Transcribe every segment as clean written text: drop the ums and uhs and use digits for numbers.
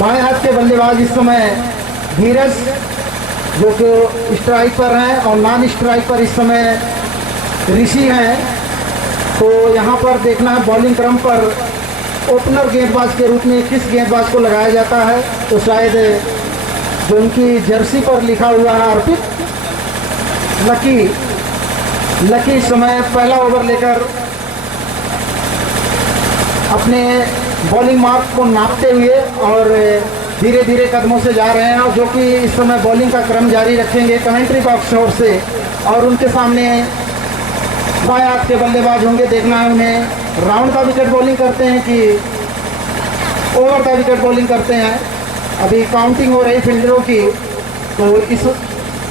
बाएं हाथ के बल्लेबाज इस समय धीरज जो कि स्ट्राइक पर हैं और नॉन स्ट्राइक पर इस समय ऋषि हैं। तो यहाँ पर देखना है बॉलिंग क्रम पर ओपनर गेंदबाज के रूप में किस गेंदबाज को लगाया जाता है। तो शायद जो उनकी जर्सी पर लिखा हुआ है अर्पित लकी इस समय पहला ओवर लेकर अपने बॉलिंग मार्क को नापते हुए और धीरे धीरे कदमों से जा रहे हैं, और जो कि इस समय बॉलिंग का क्रम जारी रखेंगे कमेंट्री बॉक्स ओर से। और उनके सामने बाएं हाथ के बल्लेबाज होंगे। देखना है उन्हें राउंड का विकेट बॉलिंग करते हैं कि ओवर का विकेट बॉलिंग करते हैं। अभी काउंटिंग हो रही फील्डरों की, तो इस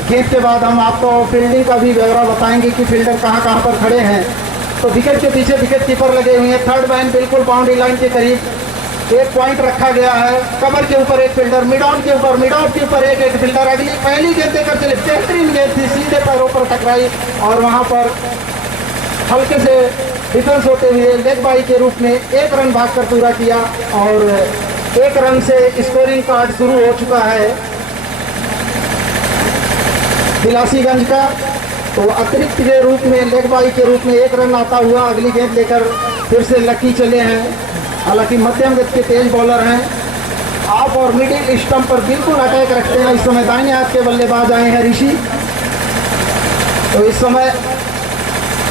गेंद के बाद हम आपको फील्डिंग का भी ब्यौरा बताएंगे कि फील्डर कहाँ कहाँ पर खड़े हैं। तो विकेट के पीछे विकेट कीपर लगे हुए हैं। थर्ड मैन बिल्कुल बाउंड्री लाइन के करीब एक पॉइंट रखा गया है। कवर के ऊपर एक फील्डर, मिड ऑन के ऊपर एक फील्डर। अगली पहली गेंद देकर चले, बेहतरीन गेंद थी, सीधे पैरों पर टकराई और वहां पर हल्के से डिफेंस होते हुए लेग बाई के रूप में एक रन भागकर पूरा किया और एक रन से स्कोरिंग कार्ड शुरू हो चुका है बिलासीगंज का। तो अतिरिक्त के रूप में लेग बाई के रूप में एक रन आता हुआ अगली गेंद लेकर फिर से लकी चले हैं। हालांकि मध्यम गति के तेज बॉलर हैं, ऑफ और मिडिल स्टंप पर बिल्कुल अटैक रखते हैं। इस समय दाहिने हाथ के बल्लेबाज आए हैं ऋषि। तो इस समय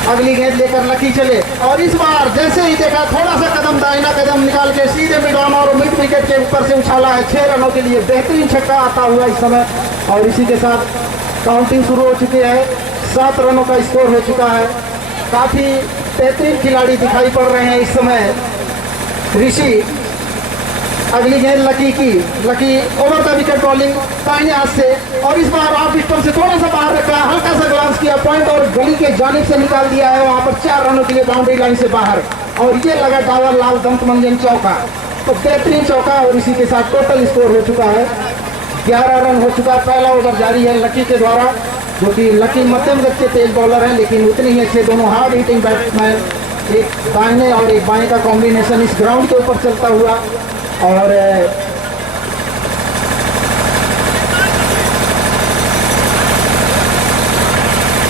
अगली गेंद लेकर लकी चले और इस बार जैसे ही देखा थोड़ा सा दाहिना कदम निकाल के सीधे मिड ऑन और मिड विकेट के ऊपर से उछाला है 6 रनों के लिए। बेहतरीन छक्का आता हुआ इस समय और इसी के साथ काउंटिंग शुरू हो चुकी है। 7 रनों का स्कोर हो चुका है। काफी बेहतरीन खिलाड़ी दिखाई पड़ रहे हैं इस समय ऋषि। अगली गेंद lucky over the wicket bowling दाहिने हाथ से और इस बार ऑफ स्टंप से थोड़ा सा बाहर रखा, हल्का सा ग्लांस किया पॉइंट और गली के जानिब से निकाल दिया है वहां पर 4 रनों के लिए बाउंड्री लाइन से बाहर। और ये लगा डावर लाल दंत मंजन चौका। तो बेहतरीन चौका और इसी के साथ टोटल स्कोर हो चुका है 11 रन हो चुका है। पहला ओवर जारी है लकी के द्वारा, जो कि लकी मध्यम गति के तेज बॉलर हैं लेकिन उतने ही अच्छे दोनों हार्ड हिटिंग बैट्समैन, एक दाहिने और एक बाएं का कॉम्बिनेशन इस ग्राउंड के ऊपर चलता हुआ। और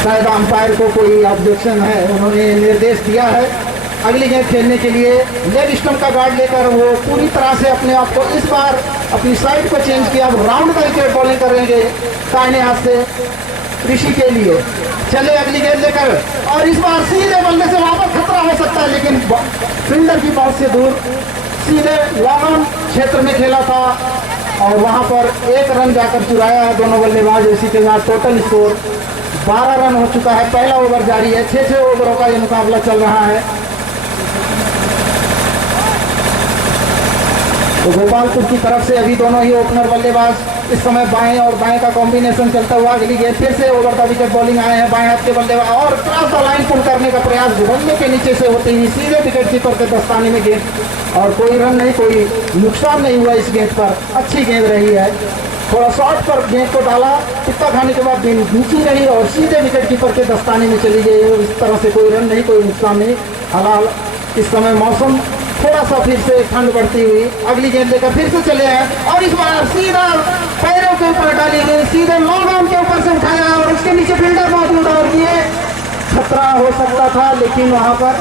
शायद अंपायर को कोई ऑब्जेक्शन है, उन्होंने निर्देश दिया है अगली गेंद खेलने के लिए। लेग स्टंप का गार्ड लेकर वो पूरी तरह से अपने आप को इस बार अपनी साइड को चेंज किया। अब राउंड का विकेट बॉलिंग करेंगे दाहिने हाथ से ऋषि के लिए। चले अगली गेंद लेकर और इस बार सीधे बल्ले से वहां पर खतरा हो सकता है लेकिन फील्डर की बहुत से दूर सीधे लॉन्ग ऑन क्षेत्र में खेला था और वहां पर एक रन जाकर चुराया है दोनों बल्लेबाज। इसी के साथ टोटल स्कोर 12 रन हो चुका है। पहला ओवर जारी है, 6 ओवरों का ये मुकाबला चल रहा है। तो गोपालपुर की तरफ से अभी दोनों ही ओपनर बल्लेबाज इस समय बाएं और दाएं का कॉम्बिनेशन चलता हुआ अगली गेंद फिर से ओवर द विकेट बॉलिंग आए हैं बाएं हाथ के बल्लेबाज और क्रॉस द लाइन पुल करने का प्रयास बल्ले के नीचे से होते ही सीधे विकेट कीपर के दस्ताने में गेंद और कोई रन नहीं, कोई नुकसान नहीं हुआ इस गेंद पर। अच्छी गेंद रही है, थोड़ा शॉर्ट पर गेंद को डाला, टिक्का खाने के बाद गेंद नीची रही और सीधे विकेट कीपर के दस्ताने में चली गई। इस तरह से कोई रन नहीं, कोई नुकसान नहीं। हालाल इस समय मौसम थोड़ा सा फिर से ठंड बढ़ती हुई अगली गेंद लेकर फिर से चले हैं और इस बार सीधा पैरों के ऊपर डाली गई, सीधे लॉन्ग ऑन के ऊपर से उठाया और उसके नीचे फील्डर मौजूद और ये खतरा हो सकता था लेकिन वहां पर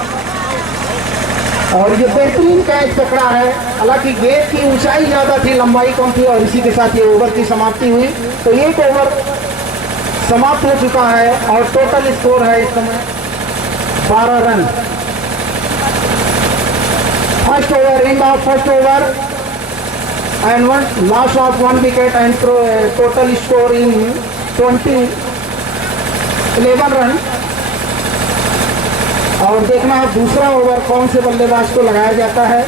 और ये बेहतरीन कैच पकड़ा है। हालांकि गेंद की ऊंचाई ज्यादा थी, लंबाई कम थी और इसी के साथ ये ओवर की समाप्ति हुई। तो एक ओवर समाप्त हो चुका है और टोटल स्कोर है इस समय 12 run. First over, end of first over and one loss of 1 wicket and total score in 11 run। और देखना है दूसरा ओवर कौन से बल्लेबाज को लगाया जाता है,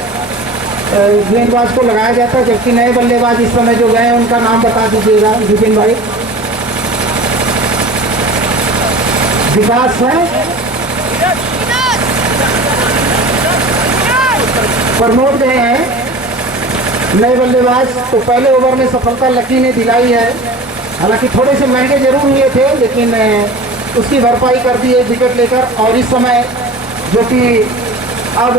गेंदबाज को लगाया जाता है, जबकि नए बल्लेबाज इस समय जो गए हैं उनका नाम बता दीजिएगा विपिन भाई। विकास है, प्रमोद गए हैं नए बल्लेबाज। तो पहले ओवर में सफलता लकी ने दिलाई है, हालांकि थोड़े से महंगे जरूर हुए थे लेकिन उसकी भरपाई कर दी एक विकेट लेकर। और इस समय जो कि अब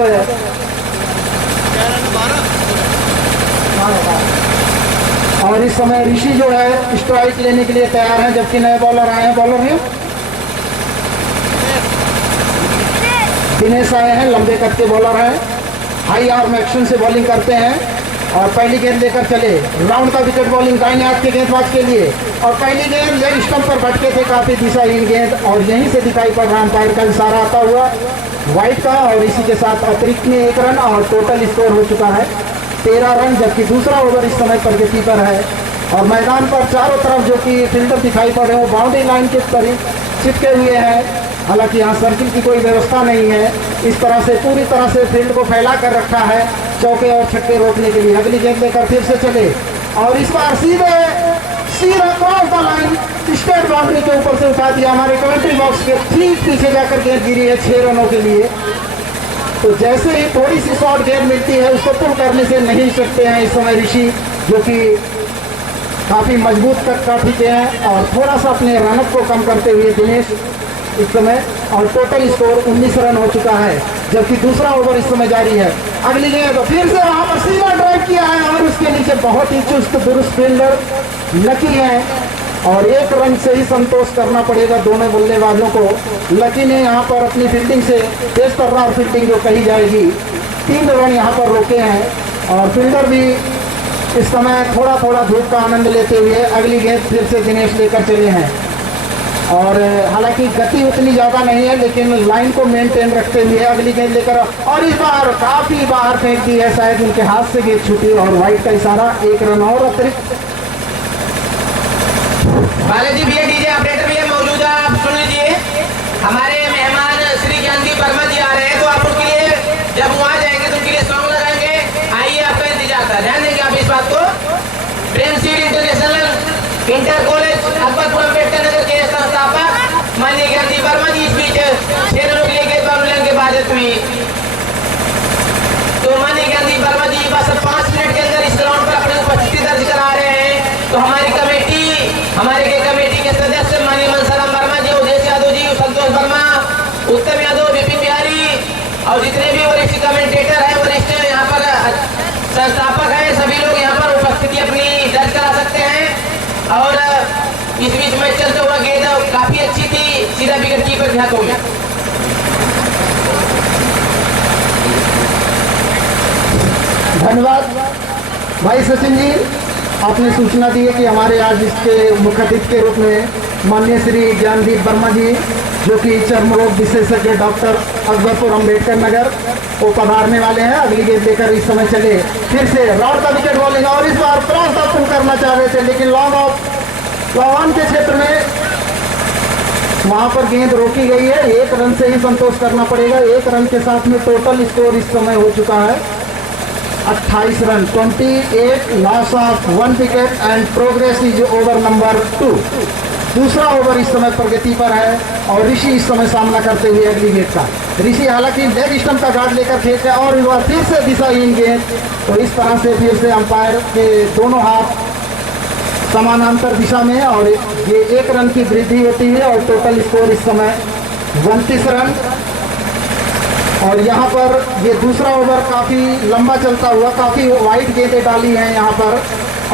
और इस समय ऋषि जो है स्ट्राइक लेने के लिए तैयार हैं, जबकि नए बॉलर आए हैं। बॉलर हैं दिनेश आए हैं, लंबे कद के बॉलर हैं, हाई आर्म एक्शन से बॉलिंग करते हैं और पहली गेंद लेकर चले। राउंड का विकेट बॉलिंग दाहिने हाथ के गेंदबाज के लिए और पहली गेंद लेग स्टंप पर भटके थे, काफी दिशाहीन गेंद और यहीं से दिखाई पड़ रहा अंपायर का इशारा आता हुआ वाइट का और इसी के साथ अतिरिक्त में 1 रन और टोटल स्कोर हो चुका है 13 रन, जबकि दूसरा ओवर इस समय प्रगति पर है। और मैदान पर चारों तरफ जो कि फील्डर दिखाई पड़ रहे हैं बाउंड्री लाइन के करीब चिपके हुए हैं, हालांकि यहाँ सर्किल की कोई व्यवस्था नहीं है। इस तरह से पूरी तरह से फील्ड को फैला कर रखा है चौके और छक्के रोकने के लिए। अगली गेंद लेकर फिर से चले और इस बार सीधा cross the line state boundary के ऊपर से उठा दिया। हमारे कमेंट्री बॉक्स के ठीक पीछे जाकर गेंद गिरी है 6 रनों के लिए। तो जैसे ही थोड़ी सी शॉर्ट गेंद मिलती है उसको पुल करने से नहीं सकते हैं इस समय ऋषि, जो कि काफी मजबूत काफी के हैं और थोड़ा सा अपने रनअप को कम करते हुए दिनेश इस समय, और टोटल स्कोर 19 रन हो चुका है, जबकि दूसरा ओवर इस समय जारी है। अगली गेंद फिर से वहां पर सीधा ड्राइव किया है और उसके नीचे बहुत ही चुस्त दुरुस्त फील्डर लकी है और 1 रन से ही संतोष करना पड़ेगा दोनों बल्लेबाजों को। लकी ने यहाँ पर अपनी फील्डिंग से तेज तर्रार फील्डिंग जो कही जाएगी 3 रन यहाँ पर रोके हैं और फील्डर भी इस समय थोड़ा थोड़ा धूप का आनंद लेते हुए अगली गेंद फिर से दिनेश लेकर चले हैं। और हालांकि गति उतनी ज़्यादा नहीं है लेकिन लाइन को मेंटेन रखते हुए अगली गेंद लेकर और इस बार काफ़ी बाहर फेंक दी है, शायद उनके हाथ से गेंद छूटी और वाइट का इशारा 1 रन और अतिरिक्त। बालाजी भैया डीजे ऑपरेटर भैया मौजूद है, आप सुन लीजिए। हमारे मेहमान श्री ज्ञानदीप वर्मा जी आ रहे हैं तो आप उनके लिए जब वहाँ जाएंगे तो उनके लिए सॉन्ग लगाएंगे। आइए आपका इंतजार था, ध्यान देंगे आप इस बात को। Prem seed international inter college Akbarpur Ambedkar Nagar के संस्थापक माननीय ज्ञानदीप वर्मा जी इस बीच 6 रनों के लिए गेंदबाजी के बाद में तो माननीय ज्ञानदीप वर्मा जी बस 5 मिनट के अंदर इस ग्राउंड पर अपनी उपस्थिति दर्ज करा रहे हैं। तो हमारी कमेटी के सदस्य माननीय मनसाराम वर्मा जी, उदय यादव जी, संतोष वर्मा, उत्तम यादव, विपिन बिहारी और जितने भी वरिष्ठ कमेंटेटर हैं, वरिष्ठ यहाँ पर संस्थापक हैं, सभी लोग यहाँ पर उपस्थिति अपनी दर्ज करा सकते हैं। और इस बीच में चलते हुआ गेंद काफी अच्छी थी, सीधा विकेट कीपर के हाथों में। धन्यवाद भाई सचिन जी, आपने सूचना दी है कि हमारे आज इसके मुख्य अतिथि के रूप में माननीय श्री ज्ञानदीप वर्मा जी, जो कि चर्म रोग विशेषज्ञ डॉक्टर अकबरपुर अम्बेडकर नगर, वो पधारने वाले हैं। अगली गेंद लेकर इस समय चले फिर से राउंड का विकेट बॉलिंग और इस बार क्रॉस ऑफ पुल करना चाह रहे थे लेकिन लॉन्ग ऑफ लॉन के क्षेत्र में वहां पर गेंद रोकी गई है। 1 रन से ही संतोष करना पड़ेगा। 1 रन के साथ में टोटल स्कोर इस समय हो चुका है 28 run, 28, loss of 1 wicket and progress is over number 2। दूसरा ओवर इस समय प्रगति पर है और ऋषि इस समय सामना करते हुए अगली गेंद का। ऋषि हालांकि लेग स्टंप का गार्ड लेकर खेलते हैं और इस बार फिर से दिशाहीन गेंद, तो इस तरह से फिर से अंपायर के दोनों हाथ समानांतर दिशा में और ये 1 रन की वृद्धि होती है और टोटल स्कोर इस समय 29 रन। और यहाँ पर ये दूसरा ओवर काफ़ी लंबा चलता हुआ, काफ़ी वाइड गेंदें डाली हैं यहाँ पर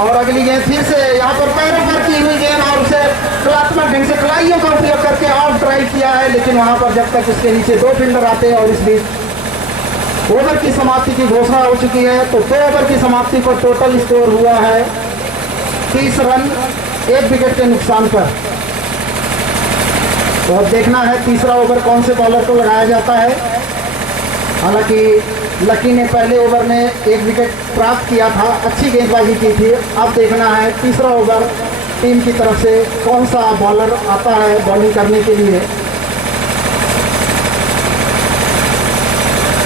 और अगली गेंद फिर से यहाँ पर पैरों पर की हुई गेंद और उसे कलात्मक ढंग से कलाइयों का उपयोग करके आउट ड्राइव किया है, लेकिन वहाँ पर जब तक उसके नीचे 2 फील्डर आते हैं और इस बीच ओवर की समाप्ति की घोषणा हो चुकी है। तो 2 ओवर की समाप्ति पर टोटल स्कोर हुआ है 30 रन 1 विकेट के नुकसान पर। तो अब देखना है तीसरा ओवर कौन से बॉलर को लगाया जाता है। हालांकि लकी ने पहले ओवर में 1 विकेट प्राप्त किया था, अच्छी गेंदबाजी की थी। अब देखना है तीसरा ओवर टीम की तरफ से कौन सा बॉलर आता है बॉलिंग करने के लिए।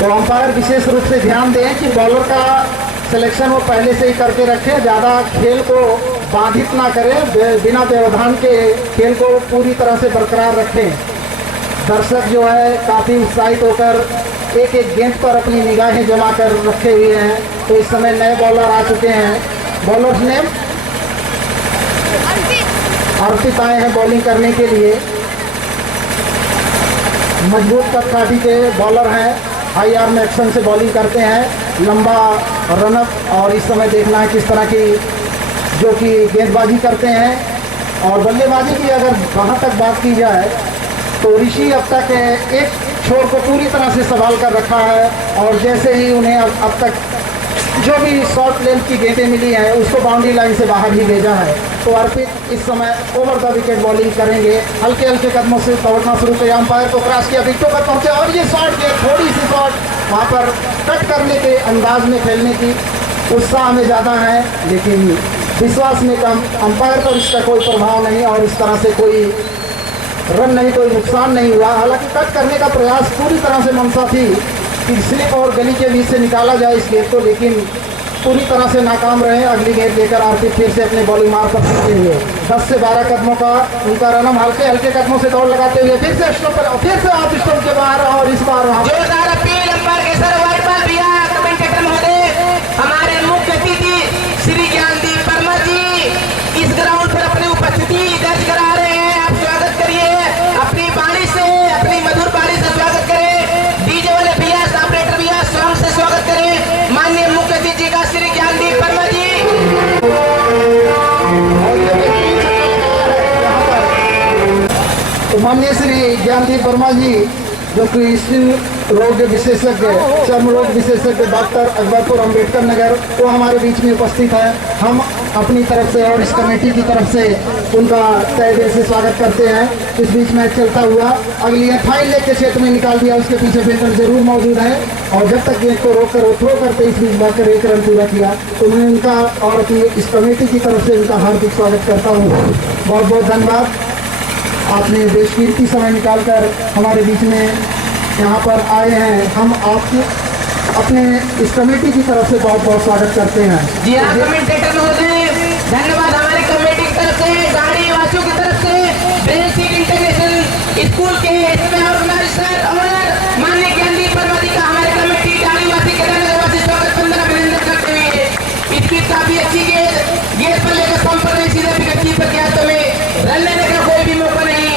तो अंपायर विशेष रूप से ध्यान दें कि बॉलर का सिलेक्शन वो पहले से ही करके रखें, ज़्यादा खेल को बाधित ना करें, बिना व्यवधान के खेल को पूरी तरह से बरकरार रखें। दर्शक जो है काफ़ी उत्साहित होकर एक एक गेंद पर अपनी निगाहें जमा कर रखे हुए हैं। तो इस समय नए बॉलर आ चुके हैं। बॉलर्स ने अर्पित आए हैं बॉलिंग करने के लिए। मजबूत कदकाठी के बॉलर हैं, हाई आर्म एक्शन से बॉलिंग करते हैं, लंबा रनअप और इस समय देखना है किस तरह की जो कि गेंदबाजी करते हैं। और बल्लेबाजी की अगर वहाँ तक बात की जाए तो ऋषि अब तक एक छोर को पूरी तरह से संभाल कर रखा है, और जैसे ही उन्हें अब तक जो भी शॉर्ट लेंथ की गेंदें मिली हैं उसको बाउंड्री लाइन से बाहर ही भेजा है। तो अर्पित इस समय ओवर द विकेट बॉलिंग करेंगे, हल्के हल्के कदमों से दौड़ना शुरू किया, अंपायर को क्रॉस किया, विकेटों पर पहुंचे और ये शॉट के थोड़ी सी शॉट वहाँ पर कट करने के अंदाज में खेलने की उत्साह में ज़्यादा है, लेकिन विश्वास में कम। अंपायर पर इसका कोई प्रभाव नहीं और इस तरह से कोई रन नहीं, कोई नुकसान नहीं हुआ। हालांकि कट करने का प्रयास पूरी तरह से मंशा थी कि स्लिप और गली के बीच से निकाला जाए इस गेंद को, लेकिन पूरी तरह से नाकाम रहे। अगली गेंद लेकर आरती फिर से अपने बॉलिंग मार कर सकते हुए 10 से 12 कदमों का उनका रनम, हल्के हल्के कदमों से दौड़ लगाते हुए फिर से स्टंप पर, फिर से ऑफ स्टंप के बाहर, और इस बार जोरदार अपील अंपायर के सर वाइड बॉल दिया। कमेंटेटर महोदय, हमारे मुख्य अतिथि श्री ज्ञानदीप वर्मा जी इस ग्राउंड पर अपनी उपस्थिति दर्ज करा रहे हैं। आप स्वागत करिए, अपनी वाणी से, अपनी मधुर वाणी से स्वागत करें। डीजे वाले भैया, ऑपरेटर भैया सॉन्ग से स्वागत करें माननीय मुख्य अतिथि का श्री ज्ञानदीप वर्मा जी। तो माननीय श्री ज्ञानदीप वर्मा जी जो कि स्किन रोग विशेषज्ञ, चर्म रोग विशेषज्ञ डॉक्टर अकबरपुर अम्बेडकर नगर, वो हमारे बीच में उपस्थित है। हम अपनी तरफ से और इस कमेटी की तरफ से उनका तहे दिल से स्वागत करते हैं। इस बीच मैच चलता हुआ अगली फाइन लेग के क्षेत्र में निकाल दिया, उसके पीछे फील्डर जरूर मौजूद है और जब तक गेंद को रोक कर थ्रो करते इस बीच भागकर 1 रन पूरा किया। तो मैं उनका और अपनी इस कमेटी की तरफ से उनका हार्दिक स्वागत करता हूँ। बहुत बहुत धन्यवाद, आपने बेशकीमती समय निकालकर हमारे बीच में यहाँ पर आए हैं। हम आपकी अपने इस कमेटी की तरफ से बहुत बहुत स्वागत करते हैं। जी हाँ कमेंटेटर महोदय, धन्यवाद हमारी कमेटी की तरफ से, गाड़ी वासियों की तरफ से, बेसिक इंटरनेशनल स्कूल के ऑर्गेनाइजर और माननीय ज्ञानदीप वर्मा जी का हमारी कमेटी गाड़ी वासी के नगरवासी स्वागत बंदन अभिनंदन करते हुए इसकी काफी अच्छी गेंद पर लेकर संपर्क सीधे विकेट कीपर के हाथों में, रन लेने का कोई भी मौका नहीं।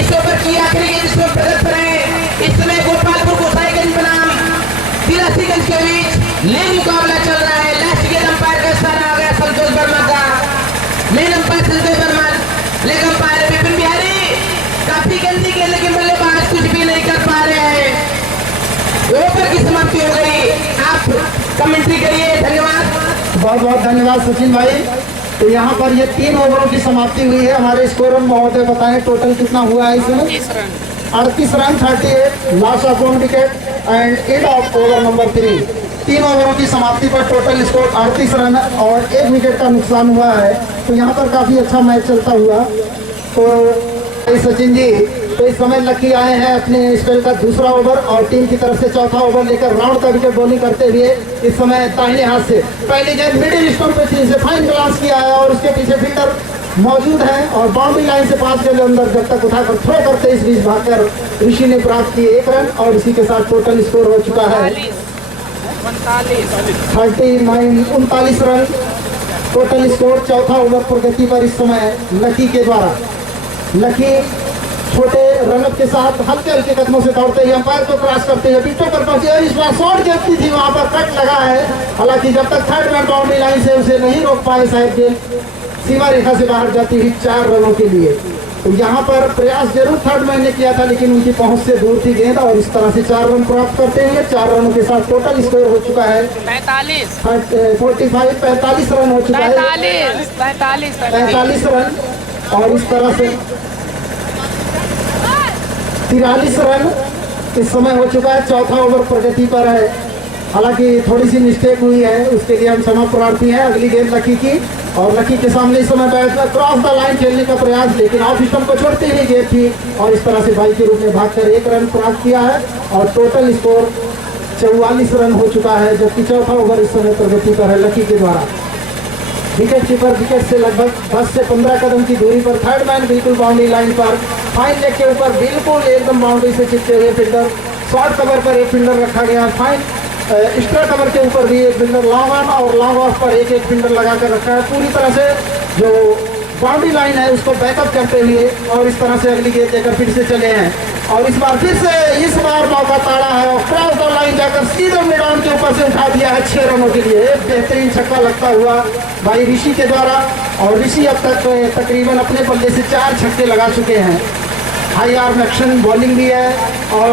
इस ओवर की आखिरी गेंद इसमें प्रगत पर है। इस समय गोपालपुर गोसाईगंज बनाम तिरासीगंज के बीच लेन मुकाबला चल रहा है। लास्ट गेंद अंपायर का इशारा आ गया संतोष वर्मा का, मेन अंपायर संतोष वर्मा, लेग अंपायर विपिन बिहारी। काफी गंदी गेंद लेकिन बल्लेबाज कुछ भी नहीं कर पा रहे हैं। ओवर की समाप्ति हो गई, आप कमेंट्री करिए। धन्यवाद, बहुत बहुत धन्यवाद सचिन भाई। तो यहाँ पर ये 3 ओवरों की समाप्ति हुई है। हमारे स्कोर महोदय बताएं टोटल कितना हुआ है इसमें? 38 run, 38 loss of 1 wicket and end of over number 3। 3 ओवरों की समाप्ति पर टोटल स्कोर 38 रन और 1 विकेट का नुकसान हुआ है। तो यहाँ पर काफी अच्छा मैच चलता हुआ। तो सचिन जी, तो इस समय लकी आए हैं अपने स्पेल का दूसरा ओवर और टीम की तरफ से चौथा ओवर लेकर राउंड का विकेट बॉलिंग करते हुए इस समय दाहिने हाथ से पहली गेंद मिडिल स्टंप पे थी, इसे फाइन ग्लास किया है और उसके पीछे फील्डर मौजूद है और बाउंड्री लाइन से 5 गज अंदर जब तक उठाकर थ्रो करते इस बीच भागकर ऋषि ने प्राप्त किए 1 रन और इसी के साथ टोटल स्कोर हो चुका है 39 रन। टोटल स्कोर चौथा ओवर प्रगति पर इस समय लकी के द्वारा। लकी छोटे रनअप के साथ हल्के हल्के कदमों से दौड़ते हुए अंपायर को क्रॉस करते हुए विकेटों पर पहुंचे और इस बार शॉट जबकि थी वहां पर कट लगा है। हालांकि जब तक 3rd मैन बाउंड्री लाइन से उसे नहीं रोक पाए शायद गेंद सीमा रेखा से बाहर जाती हुई 4 रनों के लिए। तो यहाँ पर प्रयास जरूर 3rd मैन ने किया था लेकिन उनकी पहुंच से दूर थी गेंद और इस तरह से 4 रन प्राप्त करते हुए 4 रनों के साथ टोटल स्कोर हो चुका है 45 रन हो चुका है 45 रन और इस तरह से 43 रन इस समय हो चुका है। चौथा ओवर प्रगति पर है। हालांकि थोड़ी सी मिस्टेक हुई है उसके लिए हम क्षमा प्रार्थी हैं। अगली गेंद लकी की और लकी के सामने इस समय बैठकर क्रॉस द लाइन खेलने का प्रयास लेकिन ऑफ स्टंप को छोड़ते हुए गेंद थी और इस तरह से भाई के रूप में भागकर 1 रन प्राप्त किया है और टोटल स्कोर 44 रन हो चुका है जबकि चौथा ओवर इस समय प्रगति पर है लकी के द्वारा। विकेट कीपर विकेट से लगभग 10 से 15 कदम की दूरी पर 3rd मैन बिल्कुल बाउंड्री लाइन पर फाइन लेग के ऊपर बिल्कुल एकदम बाउंड्री से चिपके हुए फील्डर। शॉर्ट कवर पर एक फील्डर रखा गया, फाइन एक्स्ट्रा कवर के ऊपर भी एक फील्डर, लॉन्ग ऑन और लॉन्ग ऑफ पर एक फील्डर लगा कर रखा है। पूरी तरह से जो बाउंड्री लाइन है उसको बैकअप करते हुए और इस तरह से अगली गेंद लेकर फिर से चले हैं और इस बार फिर से इस बार मौका ताड़ा है और क्रॉस द लाइन जाकर सीधे मैदान के ऊपर से उठा दिया है 6 रनों के लिए। एक बेहतरीन छक्का लगता हुआ भाई ऋषि के द्वारा, और ऋषि अब तक तकरीबन अपने बल्ले से 4 छक्के लगा चुके हैं। हाई आर्म एक्शन बॉलिंग भी है और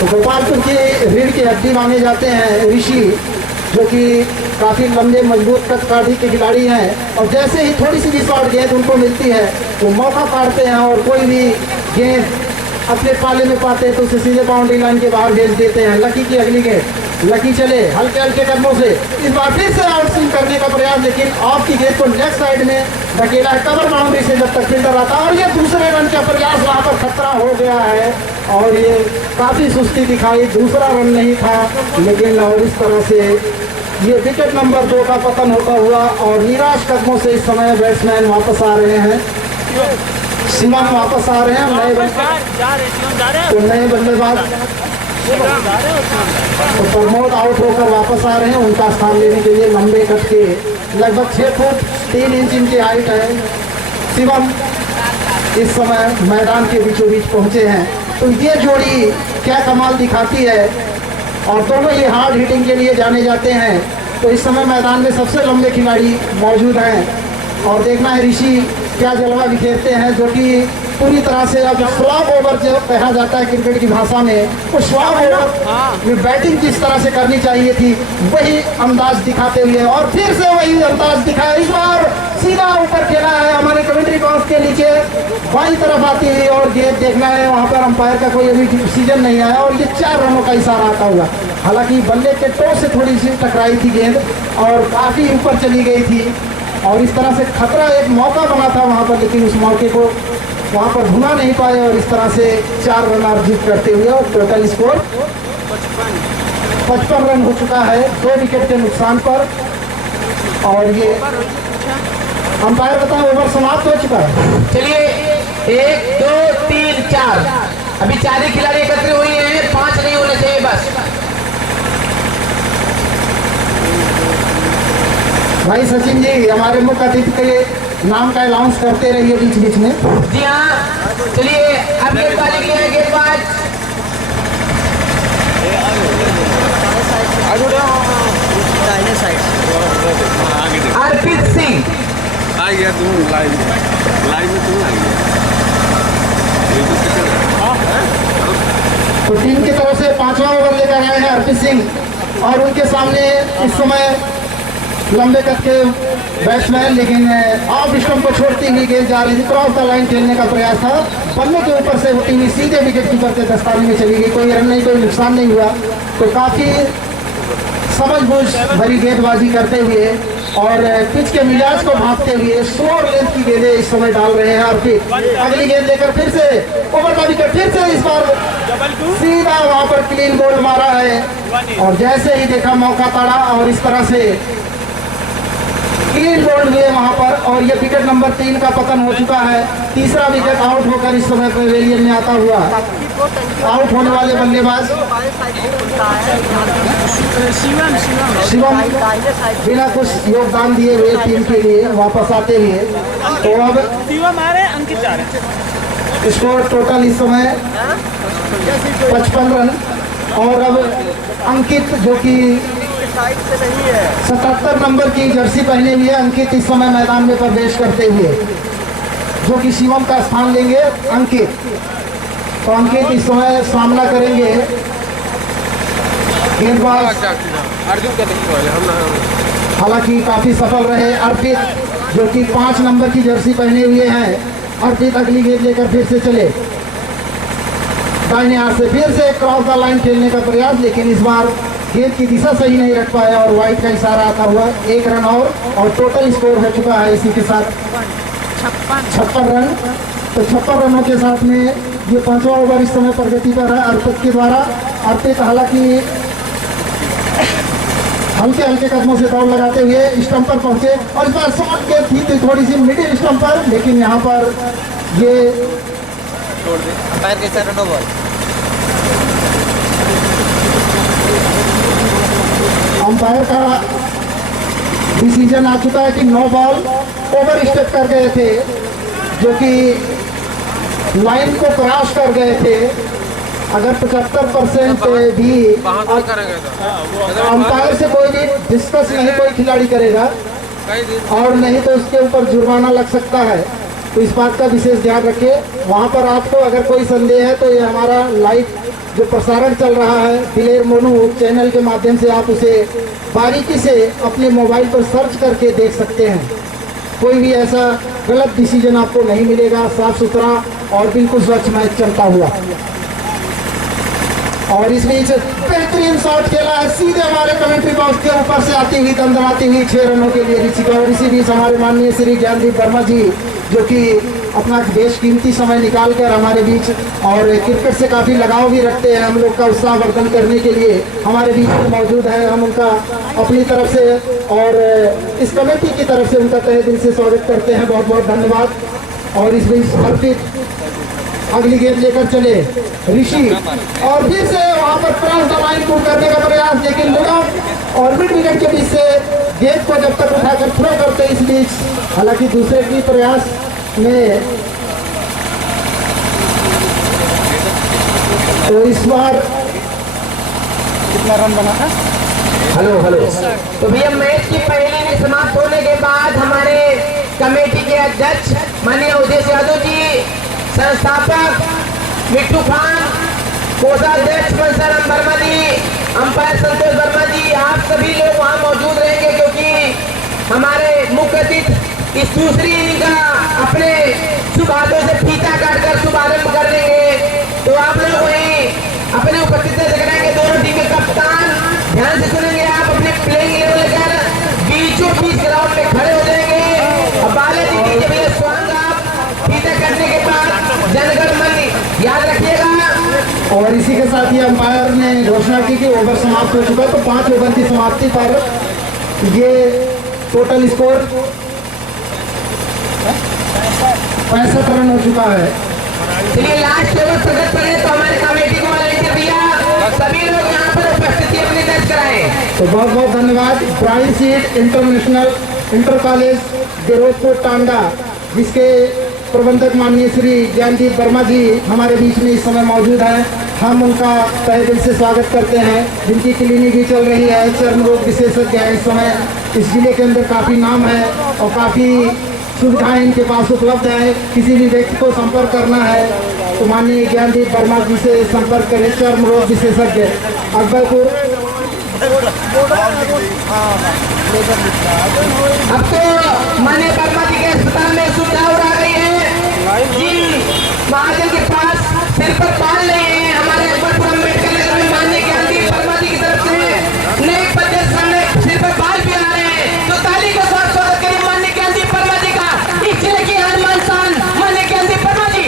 तो गोपालपुर की रीढ़ की हड्डी माने जाते हैं ऋषि, जो कि काफ़ी लंबे मजबूत कदकाठी के खिलाड़ी हैं। और जैसे ही थोड़ी सी भी शॉर्ट गेंद उनको मिलती है वो मौका काटते हैं और कोई भी गेंद अपने पाले में पाते हैं तो उसे सीधे बाउंड्री लाइन के बाहर भेज देते हैं। लकी की अगली गेंद, लकी चले हल्के हल्के कदमों से, इस बार फिर से आउट स्विंग करने का प्रयास, लेकिन ऑफ की गेंद को लेफ्ट साइड में धकेला है कवर बाउंड्री से जब तक फील्डर आता है और ये दूसरे रन का प्रयास वहाँ पर खतरा हो गया है और ये काफ़ी सुस्ती दिखाई। दूसरा रन नहीं था लेकिन और इस तरह से ये विकेट नंबर 2 का पतन होता हुआ और निराश कदमों से इस समय बैट्समैन वापस आ रहे हैं, शिवम वापस आ रहे हैं। नए बल्लेबाज तो प्रमोद आउट होकर वापस आ रहे हैं, उनका स्थान लेने के लिए लंबे कट के लगभग 6 फुट 3 इंच इनकी हाइट है। शिवम इस समय मैदान के बीचों बीच पहुंचे हैं, तो ये जोड़ी क्या कमाल दिखाती है और दोनों ही हार्ड हिटिंग के लिए जाने जाते हैं। तो इस समय मैदान में सबसे लंबे खिलाड़ी मौजूद हैं और देखना है ऋषि क्या जलवा बिखेरते हैं, जो कि पूरी तरह से अब स्लॉप ओवर जो कहा जाता है क्रिकेट की भाषा में, वो स्लॉप ओवर में बैटिंग जिस तरह से करनी चाहिए थी वही अंदाज दिखाते हुए और फिर से वही अंदाज दिखाया। इस बार सीधा ऊपर खेला है हमारे कमेंट्री बॉक्स के नीचे बाईं तरफ आती है और गेंद देखना है, वहाँ पर अंपायर का कोई अभी डिसीजन नहीं आया और ये 4 रनों का इशारा आता हुआ। हालांकि बल्ले के टो से थोड़ी सी टकराई थी गेंद और काफ़ी ऊपर चली गई थी और इस तरह से खतरा एक मौका बना था वहाँ पर, लेकिन उस मौके को वहाँ पर भुना नहीं पाए और इस तरह से 4 रन अर्जित करते हुए और टोटल स्कोर 55 रन हो चुका है 2 विकेट के नुकसान पर। और ये अंपायर बताओ ओवर समाप्त हो चुका है। चलिए 1 2 3 4 अभी 4 ही खिलाड़ी एकत्र हुए हैं, 5 नहीं होने चाहिए बस। भाई सचिन जी हमारे मुख्य अतिथि के नाम का अनाउंस करते रहिए बीच बीच में। जी हाँ, चलिए अब गेंदबाजी के लिए गेंदबाज अर्पित सिंह। तो टीम की तरफ से 5वां ओवर लेकर आए हैं अर्पित सिंह और उनके सामने इस समय लंबे कद के बैट्समैन, लेकिन ऑफ स्टंप को छोड़ती हुई गेंद जा रही थी, क्रॉस द लाइन खेलने का प्रयास था, बल्ले के ऊपर से होती हुई सीधे विकेट कीपर के दस्ताने में चली गई। कोई रन नहीं, कोई नुकसान नहीं हुआ। तो काफ़ी समझबूझ भरी गेंदबाजी करते हुए और पिच के मिजाज को भांपते हुए स्लो लेंथ की गेंदें इस समय डाल रहे हैं और फिर अगली गेंद लेकर फिर से ओवर का विकेट, फिर से इस बार सीधा वहां पर क्लीन बोल्ड मारा है और जैसे ही देखा मौका पड़ा और इस तरह से क्लीन बोल्ड हुए वहां पर और ये विकेट नंबर 3 का पतन हो चुका है। तीसरा विकेट आउट होकर इस समय पवेलियन में आता हुआ आउट होने वाले बल्लेबाज शिवम बिना कुछ योगदान दिए हुए टीम के लिए वापस आते हुए। तो अब स्कोर टोटल इस समय 55 रन और अब अंकित जो कि 77 नंबर की जर्सी पहने हुए अंकित इस समय मैदान में प्रवेश करते हुए, जो कि शिवम का स्थान लेंगे अंकित। तो अंकित इस समय सामना करेंगे गेंदबाज, हालांकि काफी सफल रहे अर्पित, जो कि 5 नंबर की जर्सी पहने हुए हैं। अर्पित अगली गेंद लेकर फिर से चले दाहिने हाथ से, फिर से क्रॉस द लाइन खेलने का प्रयास, लेकिन इस बार गेंद की दिशा सही नहीं रख पाया और वाइड का इशारा आता हुआ 1 रन और टोटल स्कोर हो चुका है इसी के साथ 56 रन। तो 56 रनों के साथ में ये 5वां ओवर इस समय प्रगति पर है अर्पित के द्वारा। अर्पित हालांकि हल्के हल्के कदमों से दौड़ लगाते हुए स्टंप पर पहुंचे और इस बार शॉट गेंद थी तो थोड़ी सी मिडिल स्टंप पर, लेकिन यहाँ पर ये अंपायर का डिसीजन आ चुका है कि नो बॉल, ओवर स्टेप कर गए थे जो कि लाइन को क्रॉस कर गए थे, अगर 75% भी अंपायर से कोई भी डिस्कस नहीं कोई खिलाड़ी करेगा और नहीं तो उसके ऊपर जुर्माना लग सकता है। तो इस बात का विशेष ध्यान रखिए। वहाँ पर आपको अगर कोई संदेह है तो ये हमारा लाइव जो प्रसारण चल रहा है दिलेर मोनू चैनल के माध्यम से आप उसे बारीकी से अपने मोबाइल पर सर्च करके देख सकते हैं। कोई भी ऐसा गलत डिसीजन आपको नहीं मिलेगा, साफ सुथरा और बिल्कुल स्वच्छ मैच चलता हुआ। और इस बीच बेहतरीन शॉट खेला है सीधे हमारे कमेंट्री बॉक्स के ऊपर से आती हुई दंदनाती हुई 6 रनों के लिए ऋषिका। और इसी बीच हमारे माननीय श्री ज्ञानदीप वर्मा जी जो कि अपना बेशकीमती समय निकाल कर हमारे बीच और क्रिकेट से काफ़ी लगाव भी रखते हैं, हम लोग का उत्साहवर्धन करने के लिए हमारे बीच में मौजूद है। हम उनका अपनी तरफ से और इस कमेटी की तरफ से उनका तहे दिल से स्वागत करते हैं, बहुत बहुत धन्यवाद। और इस बीच अर्पित अगली गेंद लेकर चले ऋषि और फिर से वहां पर क्रॉस द लाइन को करने का प्रयास, लेकिन लुक और मिड विकेट के बीच से गेंद को जब तक उठाकर थ्रो करते इस बीच, हालांकि दूसरे की प्रयास में तो इस बार कितना रन बना था। हेलो तो भैया मैच की पहली इनिंग समाप्त होने के बाद हमारे कमेटी के अध्यक्ष माननीय उदेश यादव जी, संस्थापक मिट्टू खान, कोषाध्यक्ष मनसाराम वर्मा जी, अंपायर संतोष वर्मा जी, आप सभी लोग वहां मौजूद रहेंगे क्योंकि हमारे मुख्य अतिथि इस दूसरी इनिंग का अपने शुभ हाथों से फीता काटकर शुभारंभ कर देंगे। तो आप लोग वहीं अपने उपस्थित से करेंगे। दोनों टीम के कप्तान ध्यान से सुनेंगे, आप अपने प्लेइंग लेवल लेकर बीचों बीच ग्राउंड में खड़े हो जाएंगे और बालाजी जी के भैया स्वागत आप फीता करने के बाद जनगण मन याद रखिएगा। और इसी के साथ ही अंपायर ने घोषणा की कि ओवर समाप्त हो चुका है, तो 5 ओवर की समाप्ति पर ये टोटल स्कोर 65 रन हो चुका है। चलिए लास्ट ओवर प्रकट करें तो हमारे कमेटी को वाले भैया सभी लोग यहाँ पर उपस्थिति अपनी दर्ज कराएं। तो बहुत बहुत धन्यवाद। ब्राइन seed international inter college Girodhpur Tanda, जिसके प्रबंधक माननीय श्री ज्ञानदीप वर्मा जी हमारे बीच में इस समय मौजूद हैं। हम उनका तहे दिल से स्वागत करते हैं, जिनकी क्लिनिक भी चल रही है, चर्म रोग विशेषज्ञ है। इस समय इस जिले के अंदर काफ़ी नाम है और काफ़ी सुविधाएं इनके पास उपलब्ध है। किसी भी व्यक्ति को संपर्क करना है तो माननीय ज्ञानदीप वर्मा जी से संपर्क करें, चर्म रोग विशेषज्ञ अकबरपुर। अब तो माननीय वर्मा जी के अस्पताल में सुविधा उड़ा गई है, जिन महाजन के पास सिर पर बाल नहीं है, हमारे अकबरपुर अम्बेडकर नगर में माननीय ज्ञानदीप वर्मा जी की तरफ से नए बच्चे सामने सिर पर बाल भी आ रहे हैं। तो ताली के साथ स्वागत करिए माननीय ज्ञानदीप वर्मा जी का, इस जिले की हनुमान सान माननीय ज्ञानदीप वर्मा जी।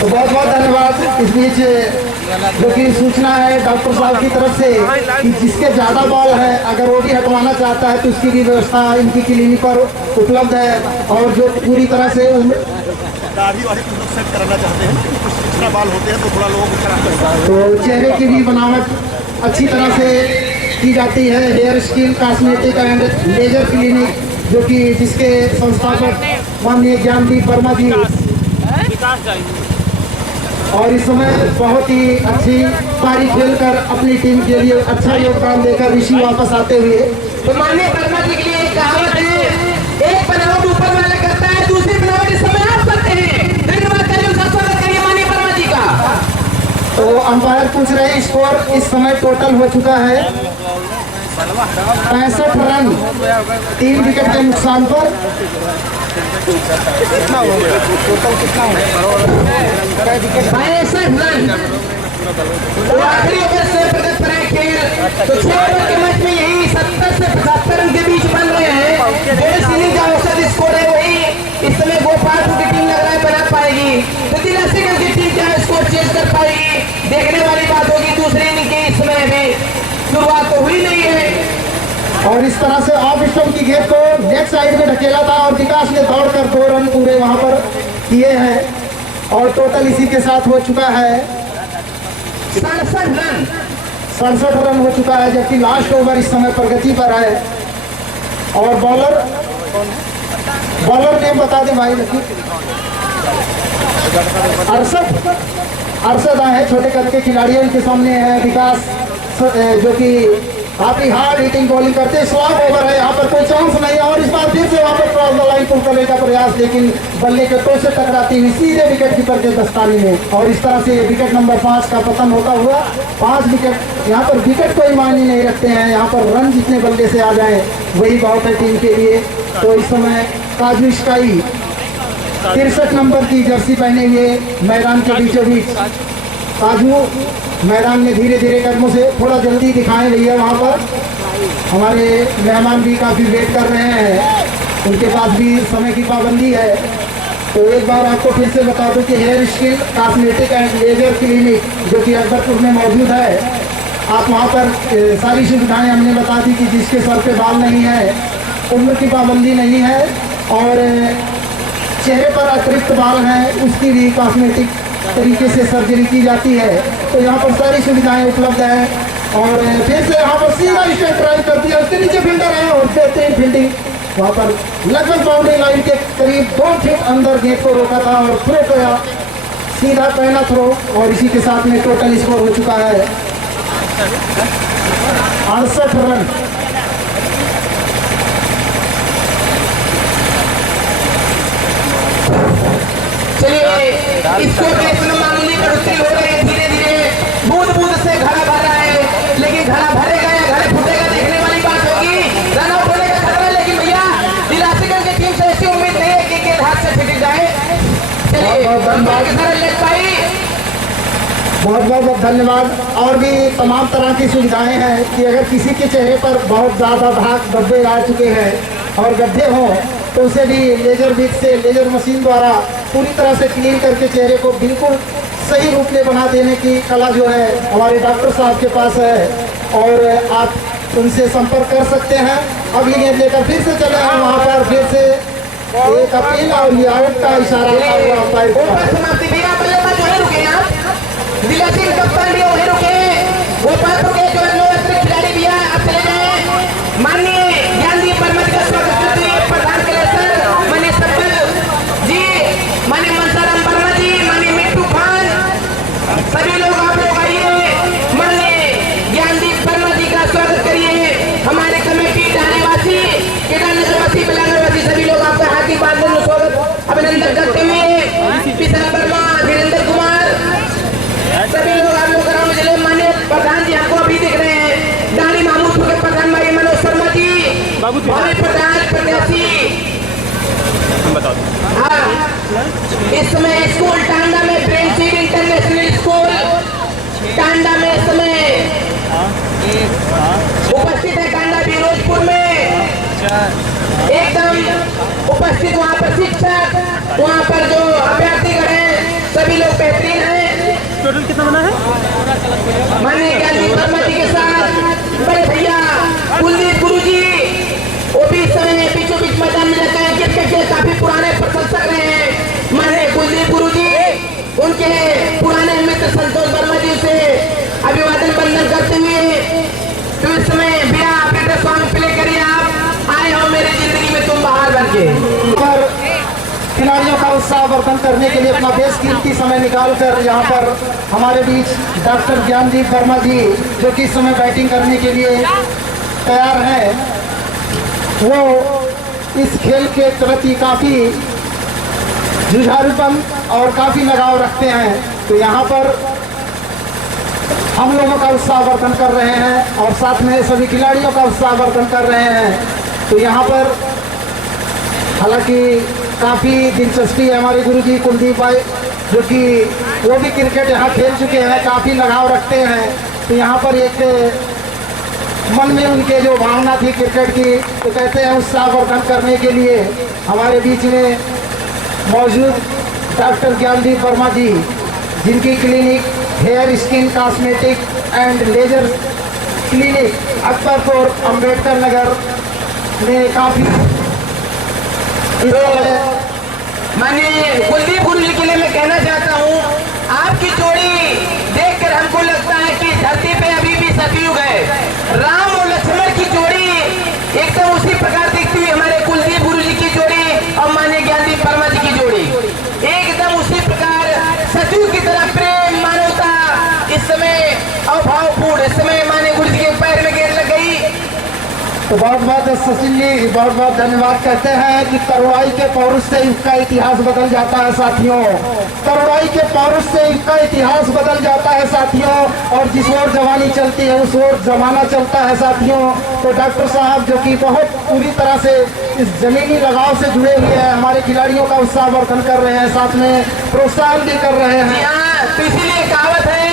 तो बहुत बहुत धन्यवाद। इस बीच जो कि सूचना है डॉक्टर साहब की तरफ से कि जिसके ज़्यादा बॉल है अगर वो भी हटवाना चाहता है तो उसकी भी व्यवस्था इनकी क्लिनिक पर उपलब्ध है। और जो पूरी तरह से दाढ़ी वाले लोग सेट कराना चाहते हैं, कुछ एक्स्ट्रा बाल होते हैं तो थोड़ा लोगों को खराब करता है। तो चेहरे की भी बनावट अच्छी तरह से की जाती है। Hair skin cosmetic and laser clinic जो कि जिसके संस्थापक माननीय ज्ञानदीप वर्मा जी, और इस समय बहुत ही अच्छी पारी खेलकर अपनी टीम के लिए अच्छा योगदान देकर ऋषि वापस आते हुए। तो माननीय वर्मा जी के लिए एक कहावत है, एक बनावट ऊपर वाला करता है, दूसरी बनावट इस समय आप करते हैं। धन्यवाद करिए, स्वागत करिए माननीय वर्मा जी का। तो अंपायर पूछ रहे हैं स्कोर इस समय टोटल हो चुका है 65 रन 3 विकेट के नुकसान पर। कितना हो गया टोटल, कितना हो गया 65 रन। तो आखिरी ओवर से प्रगत कराए खेल, तो 6 ओवर के मैच में यही 70 से 75 रन के बीच बन रहे हैं। जो इनिंग का औसत स्कोर है वही इस समय गोपालपुर की टीम लग रहा है बना पाएगी, तो 83 रन की टीम क्या स्कोर चेंज कर पाएगी, देखने वाली बात होगी। दूसरी इनिंग की इस समय अभी शुरुआत तो हुई नहीं है। और इस तरह से ऑफ स्टंप की गेंद को लेग साइड में ढकेला था और विकास ने दौड़कर 2 रन पूरे वहां पर किए हैं। और टोटल इसी के साथ हो चुका है 67 रन हो चुका है, जबकि लास्ट ओवर इस समय प्रगति पर है। और बॉलर नेम बता दें भाई। अरशद है, छोटे कद के खिलाड़ी हैं। उनके सामने है विकास जो कि काफी हार्ड हिटिंग बॉलिंग करते हैं। स्लॉग ओवर है, यहाँ पर कोई चांस नहीं है। और इस बार फिर से वहाँ पर क्रॉस द लाइन पुल करने का प्रयास, लेकिन बल्ले के टो से टकराती हुई सीधे विकेट कीपर के दस्ताने में। और इस तरह से विकेट नंबर 5 का पतन होता हुआ 5 विकेट। यहाँ पर विकेट कोई मायने नहीं रखते हैं, यहाँ पर रन जितने बल्ले से आ जाए वही बहुत है टीम के लिए। तो इस समय काजू स्काई 63 नंबर की जर्सी पहने हुए मैदान के बीचों बीच। काजू मैदान में धीरे धीरे कदमों से, थोड़ा जल्दी दिखाएं भैया। वहाँ पर हमारे मेहमान भी काफ़ी वेट कर रहे हैं, उनके पास भी समय की पाबंदी है। तो एक बार आपको फिर से बता दूं कि hair skin cosmetic and laser clinic जो कि अकबरपुर में मौजूद है, आप वहाँ पर सारी सुविधाएं हमने बता दी कि जिसके सर पे बाल नहीं है, उम्र की पाबंदी नहीं है और चेहरे पर अतिरिक्त बाल हैं, उसकी भी कॉस्मेटिक तरीके से सर्जरी की जाती है। तो यहाँ पर सारी सुविधाएं उपलब्ध हैं। और फिर से यहाँ पर सीधा स्ट्रेट ड्राइव कर दिया, उसके नीचे फील्डर है और बेहतरीन फील्डिंग वहाँ पर लगभग बाउंड्री लाइन के करीब 2 फीट अंदर गेंद को रोका था और थ्रो किया, सीधा पहला थ्रो। और इसी के साथ में टोटल स्कोर हो चुका है 68 रन। चलिए स्कोर के इसमें मामूली बढ़ोतरी हो रही है, धीरे धीरे बूंद बूंद से घड़ा भर रहा है, लेकिन घड़ा भरेगा या घड़ा फूटेगा देखने वाली बात होगी। रन आउट होने का खतरा, लेकिन भैया दिलासीगंज की टीम से ऐसी उम्मीद नहीं है कि हाथ से फिट जाए। चलिए बहुत बहुत धन्यवाद। और भी तमाम तरह की सुविधाएं हैं कि अगर किसी के चेहरे पर बहुत ज़्यादा दाग धब्बे आ चुके हैं और गड्ढे हों तो उसे भी लेजर बीट से, लेजर मशीन द्वारा पूरी तरह से क्लीन करके चेहरे को बिल्कुल सही रूप में बना देने की कला जो है हमारे डॉक्टर साहब के पास है। और आप उनसे संपर्क कर सकते हैं। अगली गेंद लेकर फिर से चले हैं वहाँ पर, फिर से एक अपील और आउट का इशारा हुआ अंपायर का। दिलासी कप्तान भी वहीं रुके, गोपालपुर के जो अतिरिक्त खिलाड़ी भी हैं, आप चले जाएं। माननीय ज्ञानदीप वर्मा जी का स्वागत करते हुए प्रधान कलेक्टर माननीय सरपंच जी, माननीय मनसाराम वर्मा जी, माननीय मिट्टू खान, सभी लोग आप लोग आइए, माननीय ज्ञानदीप वर्मा जी का स्वागत करिए। हमारे कमेटी डालीवासी, केदारनगरवासी, बेलांगरवासी सभी लोग आपका हार्दिक बात स्वागत अभिनंदन करते हुए पिता वर्मा, वीरेंद्र कुमार, सभी लोग आप लोग ग्राम जिले माननीय प्रधान जी आपको अभी दिख रहे हैं, दानी महमूदपुर के प्रधान भाई मनोज शर्मा जी, भावी प्रधान प्रत्याशी। हाँ, इस समय स्कूल टांडा में प्रेमसीड इंटरनेशनल स्कूल टांडा में इस समय उपस्थित है। टांडा फिरोजपुर में एकदम उपस्थित, वहाँ पर शिक्षक, वहाँ पर जो अभ्यर्थीगण हैं सभी लोग बेहतरीन हैं। टोटल कितना बना है? माननीय ज्ञानदीप वर्मा जी के साथ बड़े भैया कुलदीप गुरु जी, वो भी समय बीचों बीच मैदान में रहते हैं, क्रिकेट के काफी पुराने प्रशंसक रहे हैं माननीय कुलदीप गुरु जी। उनके पुराने मित्र संतोष वर्मा जी से अभिवादन बंदन करते हुए तो इस समय भैया बेटे सॉन्ग प्ले करिए। आप आए हो मेरी जिंदगी में तुम बाहर बन के। खिलाड़ियों का उत्साह वर्धन करने के लिए अपना बेशकीमती समय निकालकर यहाँ पर हमारे बीच डॉक्टर ज्ञानदीप वर्मा जी जो कि इस समय बैटिंग करने के लिए तैयार हैं, वो इस खेल के प्रति काफ़ी जुझारूपन और काफ़ी लगाव रखते हैं। तो यहाँ पर हम लोगों का उत्साह वर्धन कर रहे हैं और साथ में सभी खिलाड़ियों का उत्साह वर्धन कर रहे हैं। तो यहाँ पर हालांकि काफ़ी दिलचस्पी है हमारे गुरुजी कुलदीप भाई, जो कि वो भी क्रिकेट यहाँ खेल चुके हैं, काफ़ी लगाव रखते हैं। तो यहाँ पर एक मन में उनके जो भावना थी क्रिकेट की, तो कहते हैं उत्साह वर्धन करने के लिए हमारे बीच में मौजूद डॉक्टर ज्ञानदीप वर्मा जी, जिनकी clinic hair skin cosmetic and laser clinic Akbarpur Ambedkar Nagar में काफ़ी माननीय कुलदीप गुरु जी के लिए मैं कहना चाहता हूँ, आपकी जोड़ी देखकर हमको लगता है कि धरती पे अभी भी सतयुग है। राम और लक्ष्मण की जोड़ी एकदम उसी प्रकार दिखती तो बहुत बहुत सचिन जी बहुत बहुत धन्यवाद कहते हैं कि तरुणाई के पौरुष से युग का इतिहास बदल जाता है साथियों। तरुणाई के पौरुष से युग का इतिहास बदल जाता है साथियों, और जिस ओर जवानी चलती है उस ओर जमाना चलता है साथियों। तो डॉक्टर साहब जो कि बहुत पूरी तरह से इस जमीनी लगाव से जुड़े हुए हैं, हमारे खिलाड़ियों का उत्साहवर्धन कर रहे हैं, साथ में प्रोत्साहन भी कर रहे हैं। हाँ, तो इसीलिए कहावत है,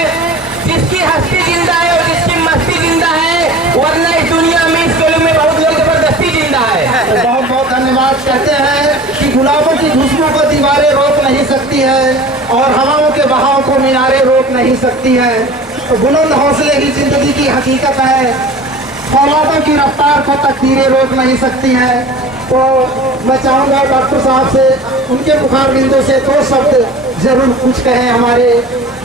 जिसकी हस्ती जिंदा है और जिसकी मस्ती जिंदा है, वरना इस दुनिया में इस कलयुग में बहुत लोग जबरदस्ती जिंदा है। तो बहुत बहुत धन्यवाद कहते हैं कि गुलाबों की खुशबू को दीवारें रोक नहीं सकती है और हवाओं के बहाव को मीनारें रोक नहीं सकती है। तो बुलंद हौसले ही जिंदगी की हकीकत है, फौलादों की रफ्तार को तकदीरें रोक नहीं सकती हैं। तो मैं चाहूँगा डॉक्टर साहब से उनके मुखार बिंदु से दो शब्द जरूर कुछ कहें हमारे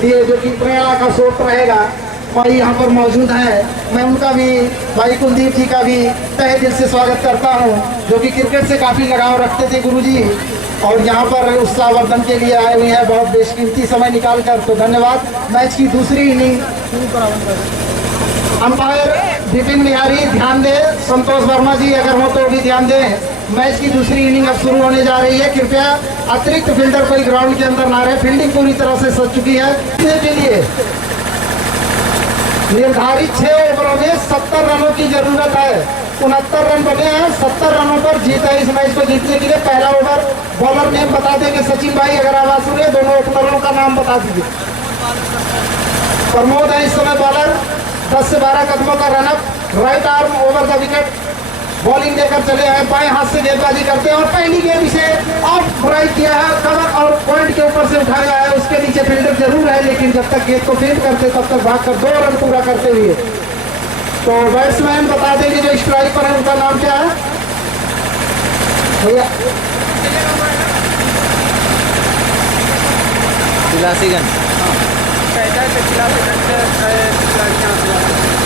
लिए, जो कि प्रेरणा का स्रोत रहेगा। भाई यहाँ पर मौजूद हैं, मैं उनका भी, भाई कुलदीप जी का भी तहे दिल से स्वागत करता हूँ, जो कि क्रिकेट से काफ़ी लगाव रखते थे गुरुजी, और यहाँ पर उत्साहवर्धन के लिए आए हुए हैं बहुत बेशकीमती समय निकाल कर। तो धन्यवाद। मैच की दूसरी इनिंग अंपायर विपिन बिहारी ध्यान दें, संतोष वर्मा जी अगर हो तो भी ध्यान दें। मैच की दूसरी इनिंग अब शुरू होने जा रही है। कृपया अतिरिक्त फील्डर कोई ग्राउंड के अंदर ना रहे, फील्डिंग पूरी तरह से सज चुकी है। के लिए निर्धारित 6 ओवरों में 70 रनों की जरूरत है। 69 रन बने हैं, 70 रनों पर जीत है इस मैच को जीतने के लिए। पहला ओवर बॉलर नेम बता देंगे सचिन भाई, अगर आवाज सुने दोनों ओपनरों का नाम बता दीजिए। प्रमोद है इस समय बॉलर, 10 से 12 कदमों का run up, right arm over the wicket, bowling देकर चले हैं, बाएं हाथ से गेंदबाजी करते हैं और पहली गेंद इसे ऑफ ड्राइव किया है, कवर और पॉइंट के ऊपर से उठाया है। उसके नीचे फील्डर जरूर है, लेकिन जब तक गेंद को फील्ड करते तब तक भागकर 2 रन पूरा करते हुए। तो बैट्समैन बता देंगे जो स्ट्राइक पर है, उनका नाम क्या है भैया?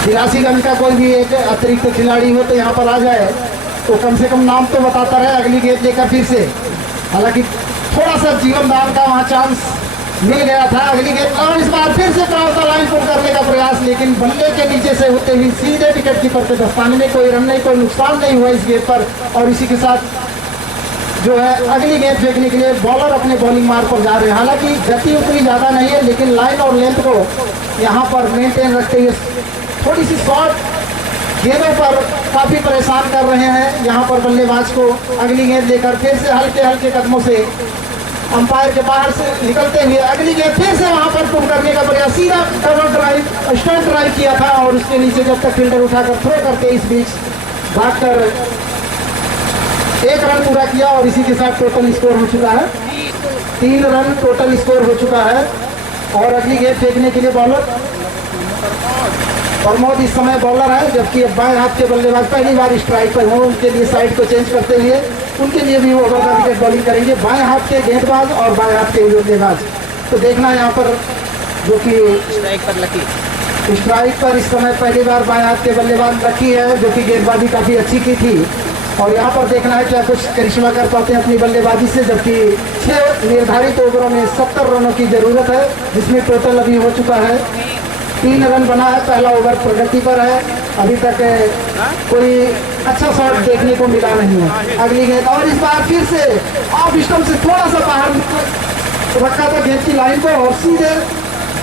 खिलासीगंज का कोई भी एक अतिरिक्त खिलाड़ी हो तो यहाँ पर आ जाए, तो कम से कम नाम तो बताता रहे अगली गेंद लेकर फिर से। हालांकि थोड़ा सा जीवन दान का वहाँ चांस मिल गया था अगली गेंद, और इस बार फिर से क्रॉस द लाइन पुल करने का प्रयास, लेकिन बल्ले के नीचे से होते हुए सीधे विकेट कीपर के दस्ताने में कोई रन नहीं, कोई नुकसान नहीं हुआ इस गेंद पर। और इसी के साथ जो है अगली गेंद फेंकने के लिए बॉलर अपने बॉलिंग मार्ग पर जा रहे हैं। हालांकि गति उतनी ज़्यादा नहीं है, लेकिन लाइन और लेंथ को यहाँ पर मेंटेन रखते हुए थोड़ी सी शॉर्ट गेंदों पर काफ़ी परेशान कर रहे हैं यहाँ पर बल्लेबाज को। अगली गेंद लेकर फिर से हल्के हल्के कदमों से अंपायर के बाहर से निकलते हुए अगली गेंद फिर से वहाँ पर पुल करने का प्रयास, सीधा डबल ड्राइव स्टंट ड्राइव किया था और उसके नीचे जब तक फील्डर उठाकर थ्रो करके इस बीच भागकर 1 रन पूरा किया और इसी के साथ टोटल स्कोर हो चुका है 3 रन टोटल स्कोर हो चुका है। और अगली गेंद फेंकने के लिए बॉलर प्रमोद इस समय बॉलर है, जबकि बाएं हाथ के बल्लेबाज पहली बार स्ट्राइक पर हों, उनके लिए साइड को चेंज करते हुए उनके लिए भी ओवर द विकेट बॉलिंग करेंगे बाएं हाथ के गेंदबाज और बाएं हाथ के बल्लेबाज। तो देखना यहाँ पर जो कि स्ट्राइक पर इस समय पहली बार बाएं हाथ के बल्लेबाज लकी है, जो कि गेंदबाजी काफ़ी अच्छी की थी। और यहाँ पर देखना है क्या कुछ करिश्मा कर पाते हैं अपनी बल्लेबाजी से, जबकि 6 निर्धारित ओवरों में 70 रनों की जरूरत है, जिसमें टोटल अभी हो चुका है 3 रन बना है। पहला ओवर प्रगति पर है, अभी तक कोई अच्छा शॉट देखने को मिला नहीं है। अगली गेंद और इस बार फिर से ऑफ स्टंप से थोड़ा सा बाहर रखा था गेंद की लाइन को और सीधे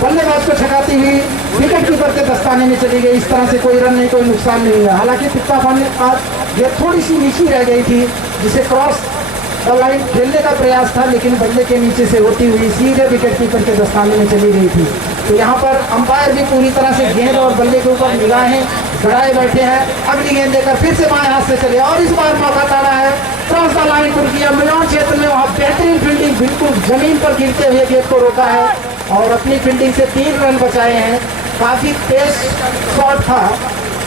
बल्लेबाज को छकाती हुई विकेट कीपर के दस्ताने में चली गई। इस तरह से कोई रन नहीं, कोई नुकसान नहीं हुआ। हालांकि टिप्पा पाने के बाद ये थोड़ी सी नीची रह गई थी, जिसे क्रॉस द लाइन खेलने का प्रयास था, लेकिन बल्ले के नीचे से होती हुई सीधे विकेट कीपर के दस्ताने में चली गई थी। तो यहाँ पर अंपायर भी पूरी तरह से गेंद और बल्ले के ऊपर निगाहें गड़ाए बैठे हैं। अगली गेंद देकर फिर से बाएं हाथ से चले और इस बार मौका ताड़ा है, क्रॉस द लाइन पुल किया मैदान क्षेत्र में, वहाँ बेहतरीन फील्डिंग, बिल्कुल जमीन पर गिरते हुए गेंद को रोका है और अपनी फील्डिंग से 3 रन बचाए हैं। काफ़ी तेज शॉट था,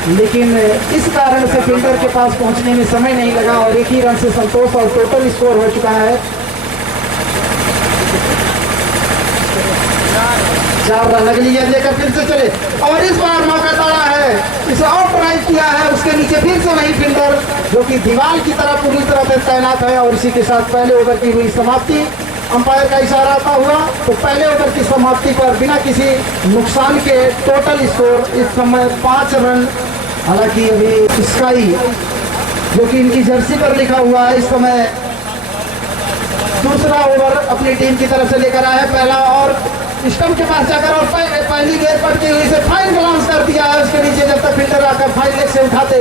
लेकिन इस कारण से फील्डर के पास पहुंचने में समय नहीं लगा और 1 ही रन से संतोष और टोटल स्कोर हो चुका है 4 रन। अगली गेंद लेकर फिर से चले और इस बार मौका ताड़ा है, इसे आउट ड्राइव किया है, उसके नीचे फिर से वही फील्डर जो कि दीवार की तरह पूरी तरह से तैनात है। और इसी के साथ पहले ओवर की हुई समाप्ति, अंपायर का इशारा आता हुआ तो पहले ओवर की समाप्ति पर बिना किसी नुकसान के टोटल स्कोर इस समय 5 रन हालांकि अभी स्काई जो कि इनकी जर्सी पर लिखा हुआ है, इस समय दूसरा ओवर अपनी टीम की तरफ से लेकर आया है। पहला और स्टंप के पास जाकर और पहली गेंद पटकी हुई से फाइन ग्लांस कर दिया है उसके नीचे, जब तक फील्डर आकर फाइन लेग से उठाते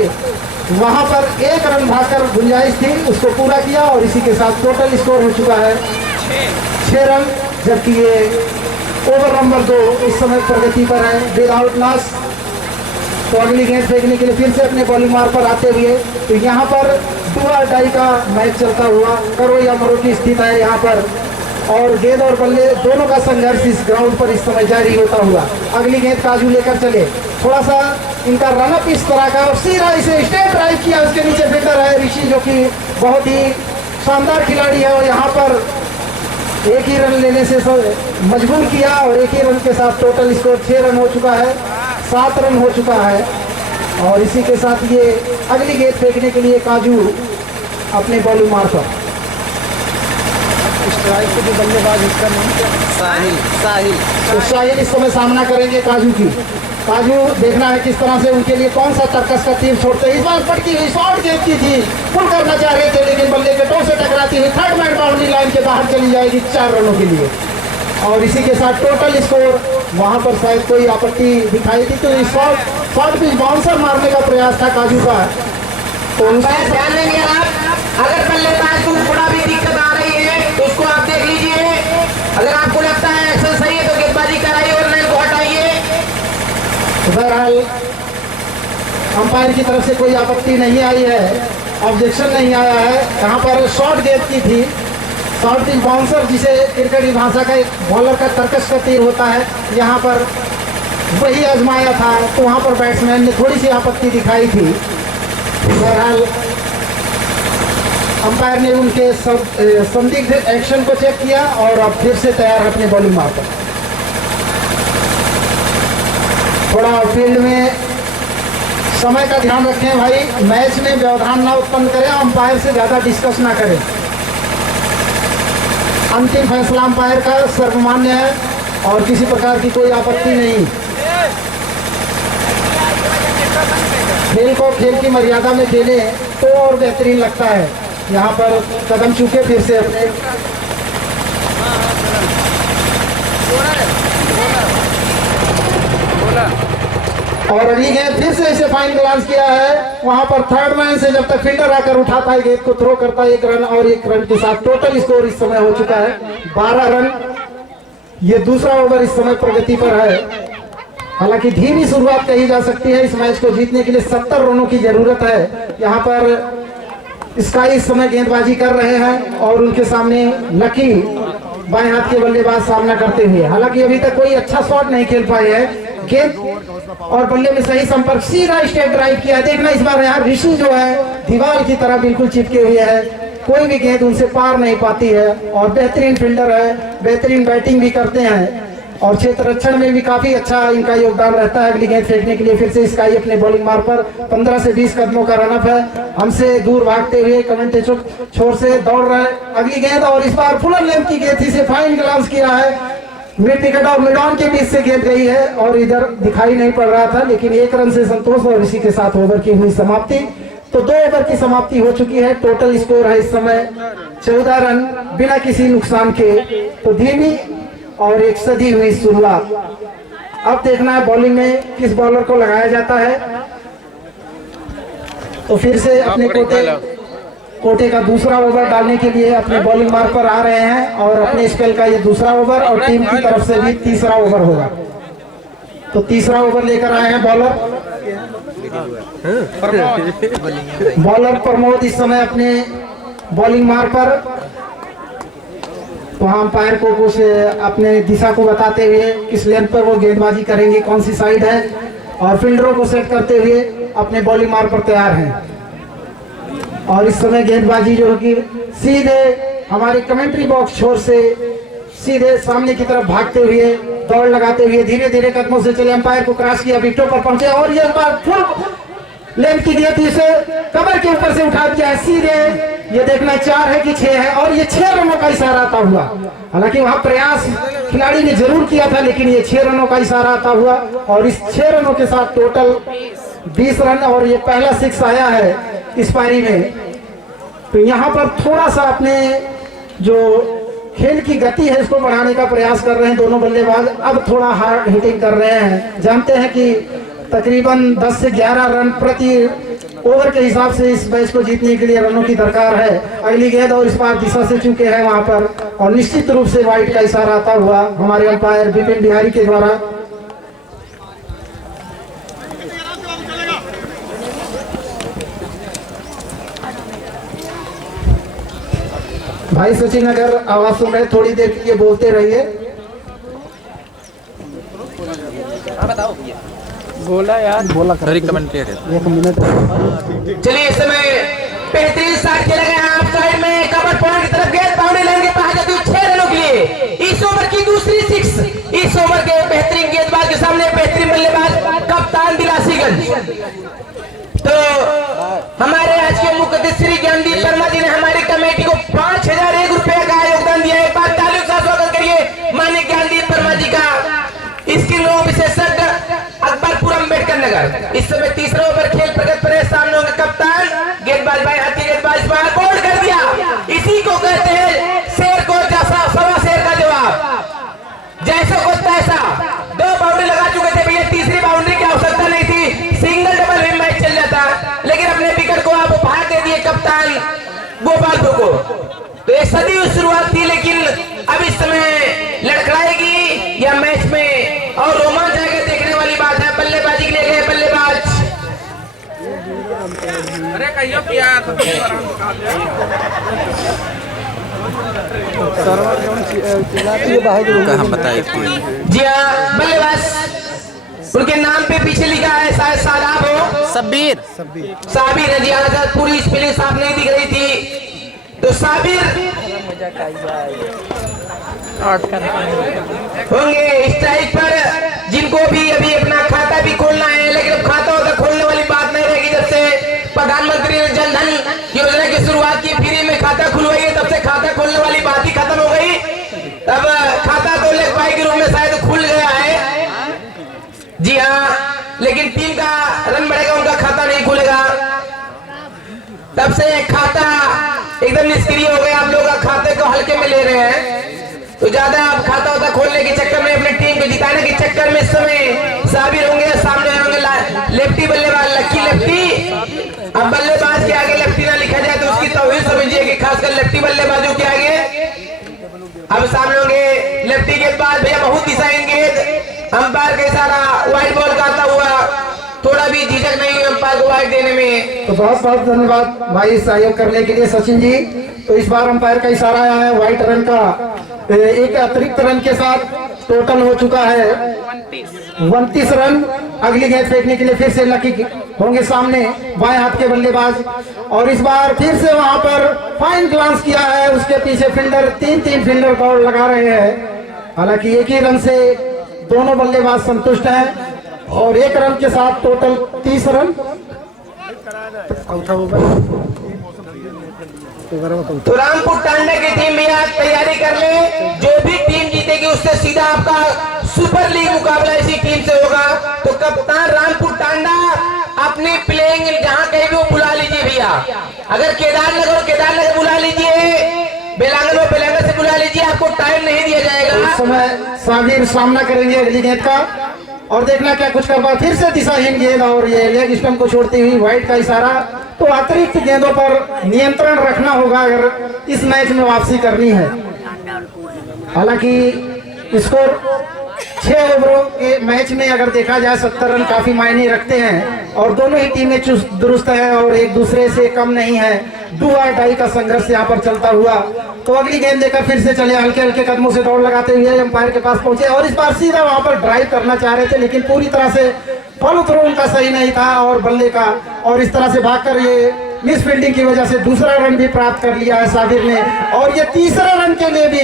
वहां पर 1 रन भागकर गुंजाइश थी, उसको पूरा किया और इसी के साथ टोटल स्कोर हो चुका है 6 रन, जबकि ये ओवर नंबर 2 इस समय प्रगति पर है विदाउट लॉस। तो अगली गेंद फेंकने के लिए फिर से अपने बॉलिंग मार्ग पर आते हुए, तो यहाँ पर डू और डाई का मैच चलता हुआ, करो या मरो की स्थिति है यहाँ पर, और गेंद और बल्ले दोनों का संघर्ष इस ग्राउंड पर इस समय जारी होता हुआ। अगली गेंद काजू लेकर चले, थोड़ा सा इनका रनअप इस तरह का और सीधा इसे स्टेट ड्राइव किया, उसके नीचे फील्डर है ऋषि जो कि बहुत ही शानदार खिलाड़ी है और यहाँ पर एक ही रन लेने से मजबूर किया और एक ही रन के साथ टोटल स्कोर 6 रन हो चुका है, 7 रन हो चुका है। और इसी के साथ ये अगली गेंद फेंकने के लिए काजू अपने बॉलिंग मार्ग पर। स्ट्राइक के जो बल्लेबाज इसका नाम क्या? साहिल। तो साहिल इस समय सामना करेंगे काजू की। काजू देखना है किस तरह से उनके लिए कौन सा तर्कस का तीर छोड़ते हैं। इस बार पटकी हुई शॉर्ट गेंद की थी, पुल करना चाह रहे थे लेकिन बल्ले के टो से टकराती हुई थर्ड मैन बाउंड्री लाइन के बाहर चली जाएगी 4 रनों के लिए। और इसी के साथ टोटल स्कोर वहां पर शायद कोई आपत्ति दिखाई थी, तो शॉर्ट पिच बाउंसर मारने का प्रयास था काजू का। तो ध्यान देंगे आप, अगर बल्लेबाज को थोड़ा भी दिक्कत आ रही है तो उसको आप देख लीजिए, अगर आपको लगता है एक्शन सही है तो गेंदबाजी कराइए और लाइन को हटाइए। बहरहाल अंपायर की तरफ से कोई आपत्ति नहीं आई है, ऑब्जेक्शन नहीं आया है। यहाँ पर शॉर्ट गेंद की थी, शॉर्ट पिच बाउंसर जिसे क्रिकेट भाषा का एक बॉलर का तर्कश का तीर होता है, यहाँ पर वही आजमाया था, तो वहाँ पर बैट्समैन ने थोड़ी सी आपत्ति दिखाई थी। बहरहाल अंपायर ने उनके संदिग्ध एक्शन को चेक किया और अब फिर से तैयार अपने बॉलिंग मार पर। थोड़ा फील्ड में समय का ध्यान रखें भाई, मैच में व्यवधान ना उत्पन्न करें, अंपायर से ज्यादा डिस्कस ना करें। अंतिम फैसला अंपायर का सर्वमान्य है और किसी प्रकार की कोई आपत्ति नहीं। खेल को खेल की मर्यादा में खेले तो और बेहतरीन लगता है। यहाँ पर कदम चूके फिर से अपने और अगली गेंद फिर से इसे फाइन ग्लांस किया है, वहां पर थर्ड मैन से जब तक फील्डर आकर उठाता है गेंद को थ्रो करता है 1 रन, और 1 रन के साथ टोटल स्कोर इस समय हो चुका है 12 रन। ये दूसरा ओवर इस समय प्रगति पर है। हालांकि धीमी शुरुआत कही जा सकती है, इस मैच को जीतने के लिए 70 रनों की जरूरत है। यहाँ पर स्काई इस समय गेंदबाजी कर रहे हैं और उनके सामने लकी बाएं हाथ के बल्लेबाज सामना करते हुए, हालांकि अभी तक कोई अच्छा शॉट नहीं खेल पाए हैं। गेंद और बल्ले में सही संपर्क, सीधा स्टेट ड्राइव किया। देखना इस बार यहाँ ऋषि जो है दीवार की तरह बिल्कुल चिपके हुए है, कोई भी गेंद उनसे पार नहीं पाती है और बेहतरीन फील्डर है, बेहतरीन बैटिंग भी करते हैं और क्षेत्र रक्षण में भी काफी अच्छा इनका योगदान रहता है। अगली गेंद फेंकने के लिए फिर से स्काई अपने बॉलिंग मार्ग पर 15 से 20 कदमों का रनअप है, हमसे दूर भागते हुए कमेंटेटर छोर से दौड़ रहे हैं। अगली गेंद और इस बार फुल लेंथ की गेंद थी, से फाइन ग्लांस किया है, मिड विकेट और मिड ऑन के बीच से गेंद गई है और इधर दिखाई नहीं पड़ रहा था, लेकिन 1 रन से संतोष और इसी के साथ ओवर की हुई समाप्ति। तो 2 ओवर की समाप्ति हो चुकी है। टोटल स्कोर है इस समय 14 रन बिना किसी नुकसान के। तो धीमी और एक सदी हुई शुरुआत। अब देखना है बॉलिंग में किस बॉलर को लगाया जाता है। तो फिर से अपने कोटे का दूसरा ओवर डालने के लिए अपने बॉलिंग मार्ग पर आ रहे हैं और अपने स्पेल का ये दूसरा ओवर और टीम की तरफ से भी तीसरा ओवर होगा। तो तीसरा ओवर लेकर आए हैं बॉलर प्रमोद इस समय अपने बॉलिंग मार्ग पर। तो हम अंपायर को कुछ अपने दिशा को बताते हुए किस लेंथ पर वो गेंदबाजी करेंगे, कौन सी साइड है, और फील्डरों को सेट करते हुए अपने बॉलिंग मार्ग पर तैयार हैं। और इस समय गेंदबाजी जो कि सीधे हमारे कमेंट्री बॉक्स छोर से सीधे सामने की तरफ भागते हुए, दौड़ लगाते हुए धीरे धीरे कदमों से चले, अंपायर को क्रॉस किया, विकेटों पर पहुंचे और ये बार फुल लेंथ की गेंद इसे कमर के ऊपर से उठा दिया है सीधे। ये देखना 4 है कि 6 है और ये 6 रनों का इशारा आता हुआ, हालांकि वहां प्रयास खिलाड़ी ने जरूर किया था, लेकिन ये 6 रनों का इशारा आता हुआ और इस 6 रनों के साथ टोटल 20 रन और ये पहला 6 आया है इस पारी में। तो यहाँ पर थोड़ा सा अपने जो खेल की गति है इसको बढ़ाने का प्रयास कर रहे हैं दोनों बल्लेबाज। अब थोड़ा हार्ड हिटिंग कर रहे हैं। जानते हैं कि तकरीबन 10 से 11 रन प्रति ओवर के हिसाब से इस मैच को जीतने के लिए रनों की दरकार है। अगली गेंद और इस बार दिशा से चुके हैं वहां पर, और निश्चित रूप से वाइड का इशारा आता हुआ हमारे अंपायर विपिन बिहारी के द्वारा। भाई सचिन अगर आवाज सुन रहे थोड़ी देर के लिए बोलते रहिए। बताओ बोला यार, बोला सॉरी कमेंटेटर 1 मिनट। चलिए इस समय बेहतरीन शॉट खेला गया हाफ साइड में, कवर पॉइंट की तरफ गेंद बाउंड्री लाइन के पास जाती है 6 रनों के लिए। इस ओवर की दूसरी 6 इस ओवर के बेहतरीन गेंदबाज के सामने बेहतरीन बल्लेबाज कप्तान दिलासीगंज। तो हमारे आज के मुख्य अतिथि श्री ज्ञानदीप वर्मा जी ने हमारी कमेटी को 5001 रुपए का योगदान दिया है। एक बार तालियों से स्वागत करिए माननीय ज्ञानदीप वर्मा जी का। इसके लोग विशेषज्ञ अकबरपुर अम्बेडकर नगर। इस समय तीसरा ओवर खेल प्रगति पर है। सामने होंगे कप्तान, गेंदबाज भाई हाथी गेंदबाज बाहर बोल्ड कर दिया। इसी को कहते हैं शेर को जैसा सवा शेर का जवाब, जैसे को तैसा। 2 बाउंड्री लगा चुके थे भैया, तीसरी बाउंड्री की आवश्यकता नहीं थी, सिंगल डबल भी मैच चल जाता, लेकिन अपने विकेट को आप उपहार दे दिए कप्तान गोपालपुर को। तो एक सदी शुरुआत थी, लेकिन अब इस समय लड़खड़ाएगी या मैच में और रोमांच आएगा, देखने वाली बात है। बल्लेबाजी के लिए गए बल्लेबाज, अरे कहियो क्या हम बताए जी हाँ, बल्लेबाज उनके नाम पे पीछे लिखा है शायद सादाब हो, सबीर साबिर है जी हाँ। पूरी स्पेलिंग साफ नहीं दिख रही थी, तो साबिर होंगे स्ट्राइक पर, जिनको भी अभी अपना खाता भी खोलना है। लेकिन अब खाता होता खोलने वाली बात नहीं रहेगी। जब से प्रधानमंत्री ने जन धन योजना की शुरुआत की, फ्री में खाता खुलवाई है, तब से खाता खोलने वाली बात ही खत्म हो गई। तब खाता तो लेग पाई के रूप में शायद खुल गया है जी हाँ, लेकिन टीम का रन बढ़ेगा, उनका खाता नहीं खुलेगा। तब से खाता एकदम निष्क्रिय हो गया। आप लोग खाते को हल्के में ले रहे हैं, तो ज्यादा आप खाता होता खोलने के चक्कर में, अपनी टीम को जिताने के चक्कर में इस समय साबिर होंगे। सामने होंगे लेफ्टी बल्लेबाज लक्की लेफ्टी। अब बल्लेबाज के आगे लेफ्टी ना लिखा जाए तो उसकी तौहीन समझिए कि खासकर लेफ्टी बल्लेबाजों के आगे। अब सामने होंगे लेफ्टी गेंदबाज, भैया बहुत दिशाहीन गेंद, अंपायर का इशारा वाइड बॉल का आता हुआ, थोड़ा भी झिझक नहीं हुई अंपायर को वाइड देने में। तो बहुत बहुत धन्यवाद भाई सहयोग करने के लिए सचिन जी। तो इस बार अंपायर का इशारा आया है वाइट रन का। एक अतिरिक्त रन के साथ टोटल हो चुका है 29 रन। अगली गेंद फेंकने के लिए फिर से लकी होंगे सामने बाएं हाथ के बल्लेबाज, और इस बार फिर से वहां पर फाइन ग्लांस किया है। उसके पीछे फील्डर 3 फील्डर दौड़ लगा रहे हैं। हालांकि एक ही रन से दोनों बल्लेबाज संतुष्ट हैं, और 1 रन के साथ टोटल 30 रन। तो रामपुर टांडा की टीम भी आज तैयारी कर ले। जो भी टीम जीतेगी उससे सीधा आपका सुपर लीग मुकाबला इसी टीम से होगा। तो कप्तान रामपुर टांडा अपनी प्लेइंग जहां कहीं भी वो बुला लीजिए भैया। अगर केदारनगर बुला लीजिए, बेलांगल से बुला लीजिए, आपको टाइम नहीं दिया जाएगा। इस समय साबिर सामना करेंगे अगली गेंद का, और देखना क्या कुछ कर पाए। फिर से दिशाहीन गेंद और ये लेग स्टंप को छोड़ती हुई वाइड का इशारा। तो अतिरिक्त गेंदों पर नियंत्रण रखना होगा अगर इस मैच में वापसी करनी है। हालांकि स्कोर 6 ओवरों के मैच में अगर देखा जाए 70 रन काफी मायने रखते हैं, और दोनों ही टीमें चुस्त दुरुस्त हैं और एक दूसरे से कम नहीं है। डू और डाई का संघर्ष यहाँ पर चलता हुआ। तो अगली गेंद लेकर फिर से चले, हल्के हल्के कदमों से दौड़ लगाते हुए अंपायर के पास पहुंचे, और इस बार सीधा वहां पर ड्राइव करना चाह रहे थे, लेकिन पूरी तरह से फॉलो थ्रो उनका सही नहीं था और बल्ले का, और इस तरह से भागकर ये मिस फील्डिंग की वजह से दूसरा रन भी प्राप्त कर लिया है साबिर ने। और ये तीसरा रन के लिए भी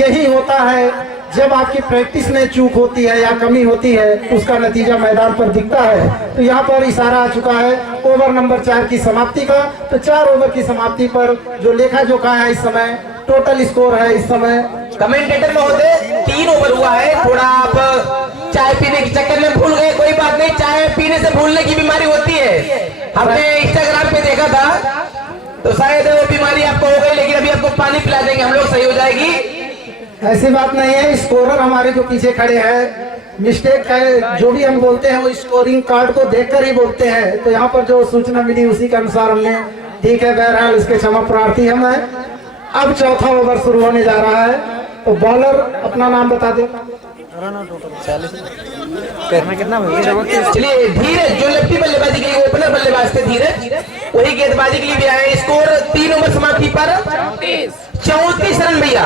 यही होता है, जब आपकी प्रैक्टिस में चूक होती है या कमी होती है, उसका नतीजा मैदान पर दिखता है। तो यहाँ पर इशारा आ चुका है ओवर नंबर 4 की समाप्ति का। तो 4 ओवर की समाप्ति पर जो लेखा जोखा है इस समय, टोटल स्कोर है इस समय। कमेंटेटर महोदय 3 ओवर हुआ है, थोड़ा आप चाय पीने के चक्कर में भूल गए, कोई बात नहीं, चाय पीने से भूलने की बीमारी होती हमने इंस्टाग्राम पे देखा था, तो शायद वो बीमारी आपको हो गई, लेकिन अभी आपको पानी पिला देंगे हम लोग, सही हो जाएगी। ऐसी बात नहीं है। स्कोरर हमारे जो पीछे खड़े हैं, मिस्टेक है जो भी हम बोलते हैं वो स्कोरिंग कार्ड को देखकर ही बोलते हैं। तो यहाँ पर जो सूचना मिली उसी के अनुसार हमने, ठीक है, बहरहाल इसके क्षमा प्रार्थी हम हैं। अब चौथा ओवर शुरू होने जा रहा है, तो बॉलर अपना नाम बता दे। चलिए धीरज, जो लेफ्टी बल्लेबाजी के लिए ओपनर बल्लेबाज थे धीरज, वही गेंदबाजी के लिए भी आए। स्कोर 3 ओवर समाप्ति पर 34 रन भैया।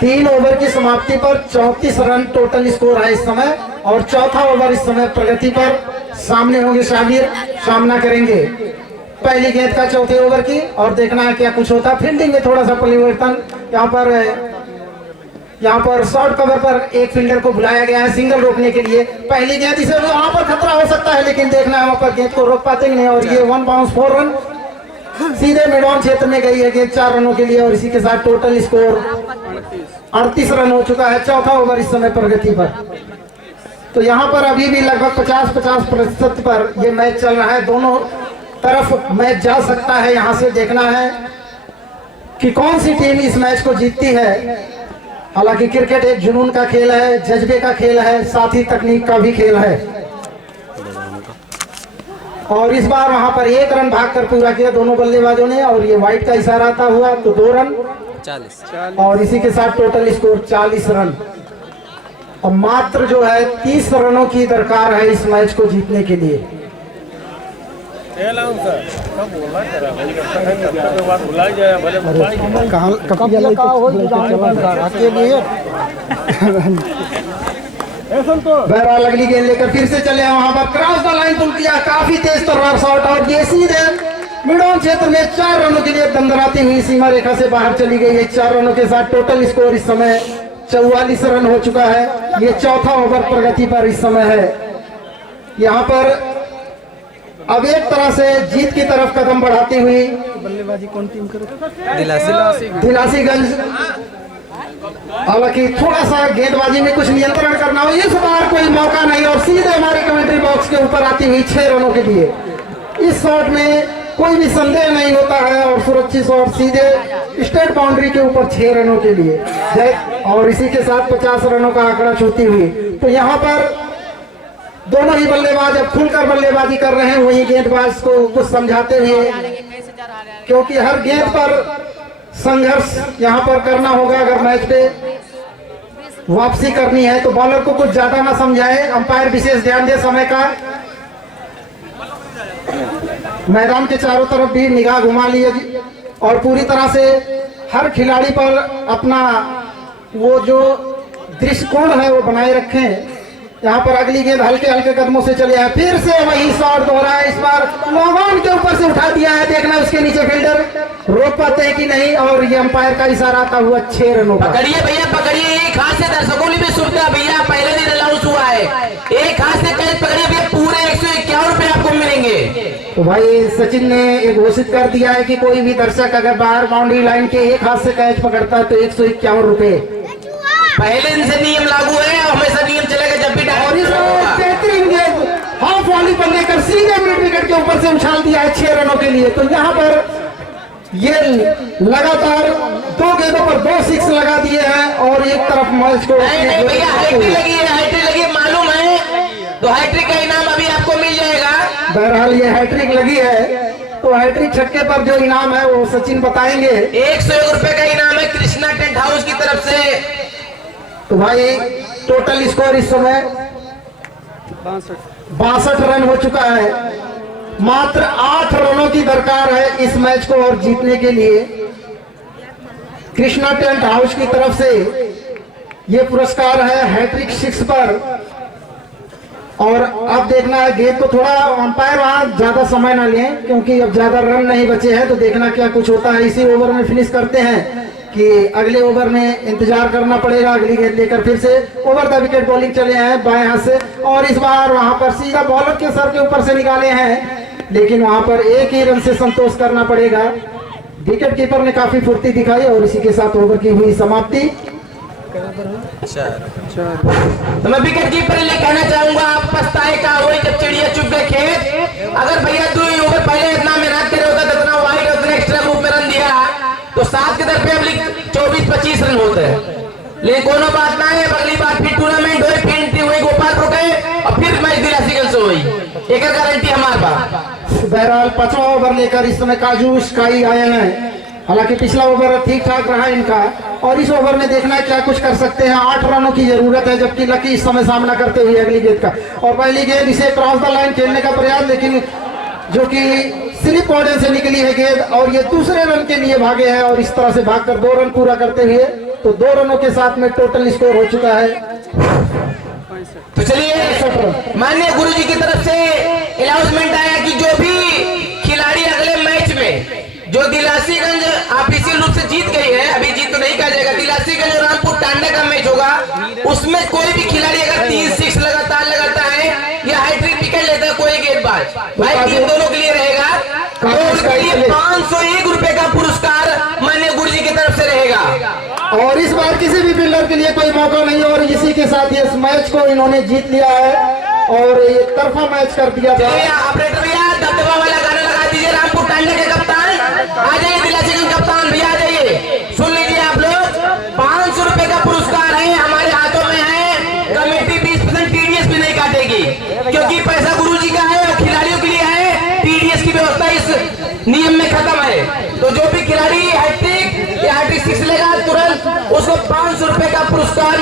3 ओवर की समाप्ति पर 34 रन टोटल स्कोर है इस समय। और चौथा ओवर इस समय प्रगति पर। सामने होंगे शाबिर, सामना करेंगे पहली गेंद का चौथे ओवर की, और देखना है क्या कुछ होता है। फील्डिंग में थोड़ा सा परिवर्तन, यहाँ पर शॉर्ट कवर पर एक फील्डर को बुलाया गया है सिंगल रोकने के लिए। पहली गेंद इसे वहां पर खतरा हो सकता है, लेकिन देखना है वहां पर गेंद को रोक पाते नहीं। और ये 1 बाउंस 4 रन सीधे मिड ऑन क्षेत्र में गई है गेंद 4 रनों के लिए। और इसी के साथ टोटल स्कोर 38 रन हो चुका है। चौथा ओवर इस समय प्रगति पर। तो यहाँ पर अभी भी लगभग 50-50% पर ये मैच चल रहा है। दोनों तरफ मैच जा सकता है। यहाँ से देखना है कि कौन सी टीम इस मैच को जीतती है। हालांकि क्रिकेट एक जुनून का खेल है, जज्बे का खेल है, साथ ही तकनीक का भी खेल है। और इस बार वहां पर 1 रन भागकर पूरा किया दोनों बल्लेबाजों ने। और ये वाइट का इशारा आता हुआ तो 2 रन 40। और इसी के साथ टोटल स्कोर 40 रन। और मात्र जो है 30 रनों की दरकार है इस मैच को जीतने के लिए। बहरहाल अगली गेंद लेकर फिर से चले वहां पर क्रॉस द लाइन पुल किया, काफी तेज तर्रार शॉट, और ये सीधे मिड ऑन क्षेत्र में 4 रनों के लिए दंदराती हुई सीमा रेखा से बाहर चली गई है। 4 रनों के साथ टोटल स्कोर इस समय 44 रन हो चुका है। ये चौथा ओवर प्रगति पर इस समय है। यहाँ पर अब एक तरह से जीत की तरफ कदम बढ़ाती हुई बल्लेबाजी कौन टीम करे? दिलासीगंज। हालांकि थोड़ा सा गेंदबाजी में कुछ नियंत्रण करना हो, इस बार कोई मौका नहीं। और सीधे हमारे कमेंट्री बॉक्स के ऊपर आती हुई 6 रनों के लिए। इस शॉट में कोई भी संदेह नहीं होता है, और सुरक्षित शॉट सीधे स्टेट बाउंड्री के ऊपर 6 रनों के लिए। और इसी के साथ 50 रनों का आंकड़ा छूती हुई। तो यहाँ पर दोनों ही बल्लेबाज अब खुलकर बल्लेबाजी कर रहे हैं, वही गेंदबाज को कुछ समझाते हुए, क्योंकि हर गेंद पर संघर्ष यहाँ पर करना होगा। अगर मैच पे वापसी करनी है तो बॉलर को कुछ ज्यादा ना समझाए, अंपायर विशेष ध्यान दे समय का। मैदान के चारों तरफ भी निगाह घुमा लिए और पूरी तरह से हर खिलाड़ी पर अपना वो जो दृष्टिकोण है वो बनाए रखें। यहाँ पर अगली गेंद हल्के हल्के कदमों से चले हैं, फिर से वही शॉट दोहरा है। इस बार लॉन्ग के ऊपर से उठा दिया है, देखना उसके नीचे फील्डर रोक पाते हैं कि नहीं। और ये अंपायर का इशारा आता हुआ 6 रनों का। पकड़िए भैया पकड़िए, एक हाथ से दर्शकों ने भी सुनता भैया, पहले दिन अनाउंस हुआ है, एक हाथ से कैच पकड़िए भैया, पूरे 151 रुपए आपको मिलेंगे। तो भाई सचिन ने एक घोषित कर दिया है कि कोई भी दर्शक अगर बाहर बाउंड्री लाइन के एक हाथ से कैच पकड़ता है तो 151 रुपए। पहले दिन से नियम लागू है और हमेशा नियम चलेगा जब भी। और इस बेहतरीन गेंद हाफ वॉली पर लेकर सीधे मिड विकेट के ऊपर से उछाल दिया है 6 रनों के लिए। तो यहाँ पर ये लगातार 2 गेंदों पर 2 सिक्स लगा दिए हैं और एक तरफ मैच को भैया हैट्रिक लगी है, हैट्रिक लगी है, मालूम है, तो हैट्रिक का इनाम अभी आपको मिल जाएगा। बहरहाल ये हैट्रिक लगी है, तो हैट्रिक छक्के पर जो इनाम है वो सचिन बताएंगे। 101 रुपए का इनाम है कृष्णा टेंट हाउस की तरफ से। तो भाई टोटल स्कोर इस समय 62 रन हो चुका है। मात्र 8 रनों की दरकार है इस मैच को और जीतने के लिए। कृष्णा टेंट हाउस की तरफ से ये पुरस्कार है हैट्रिक 6 पर। और अब देखना है गेंद को थोड़ा अंपायर वहां ज्यादा समय ना लें, क्योंकि अब ज्यादा रन नहीं बचे हैं। तो देखना क्या कुछ होता है। इसी ओवर में फिनिश करते हैं कि अगले ओवर में इंतजार करना पड़ेगा। अगली गेंद लेकर फिर से ओवर द विकेट बॉलिंग चले हैं बाएं हाथ से, और इस बार वहां पर सीधा बॉलर के सर के ऊपर से निकाले हैं, लेकिन वहां पर एक ही रन से संतोष करना पड़ेगा। विकेट कीपर ने काफी फुर्ती दिखाई और इसी के साथ ओवर की हुई समाप्ति। तो मैं विकेट कीपर लिए कहना चाहूंगा, आप पछताए का वही जब चिड़िया चुप गए खेत। अगर भैया 2 ओवर पहले तरफ पे अगली 24-25 रन होते हैं, लेकिन कोनो बात ना है। अगली बार फिर टूर्नामेंट हुई, फिर हुई गोपालपुर गए और फिर मैच दिलासीगंज से हुई, एक गारंटी हमारे पास। बहरहाल 5वां ओवर लेकर इस समय काजू स्काई आए हैं। हालांकि पिछला ओवर ठीक ठाक रहा इनका, और इस ओवर में देखना है क्या कुछ कर सकते हैं। 8 रनों की जरूरत है, जबकि लकी इस समय सामना करते हुए अगली गेंद का, और पहली गेंद इसे क्रॉस द लाइन खेलने का प्रयास, लेकिन जो कि स्लिप ऑर्डर से निकली है गेंद, और ये दूसरे रन के लिए भागे हैं, और इस तरह से भागकर 2 रन पूरा करते हुए तो 2 रनों के साथ में टोटल स्कोर हो चुका है। तो चलिए, माननीय गुरुजी की तरफ से अनाउंसमेंट आया कि जो भी खिलाड़ी अगले मैच में जो दिलासीगंज ऑफिशियल रूप से जीत गई है, अभी जीत तो नहीं कहा जाएगा, दिलासीगंज और रामपुर टांडा का मैच होगा, उसमें कोई भी खिलाड़ी अगर 3 6 लगातार लगाता है या हैट्रिक विकेट लेता है कोई गेंदबाज, भाई टीम दोनों के लिए रहेगा, तो उसके लिए 501 रुपए का पुरस्कार माननीय गुरुजी की तरफ से रहेगा। और इस बार किसी भी फील्डर के लिए कोई मौका नहीं, और इसी के साथ इस मैच को इन्होंने जीत लिया है और एक तरफा मैच कर दिया था। ऑपरेटर भैया दबदबा वाला गाना लगा दीजिए, रामपुर टांडा के कप्तान आ जाइए, दिलासीगंज कप्तान भैया आ जाइए, सुन लीजिए आप लोग, 500 रुपए का पुरस्कार है, हमारे हाथों में है, कमेटी 20% टीडीएस भी नहीं काटेगी, क्योंकि पैसा गुरुजी का है और खिलाड़ियों के लिए है, टीडीएस की व्यवस्था इस नियम में खत्म है। तो जो भी खिलाड़ी हैट्रिक या हैट्रिक 6 लेगा तुरंत उसको 500 रुपए का पुरस्कार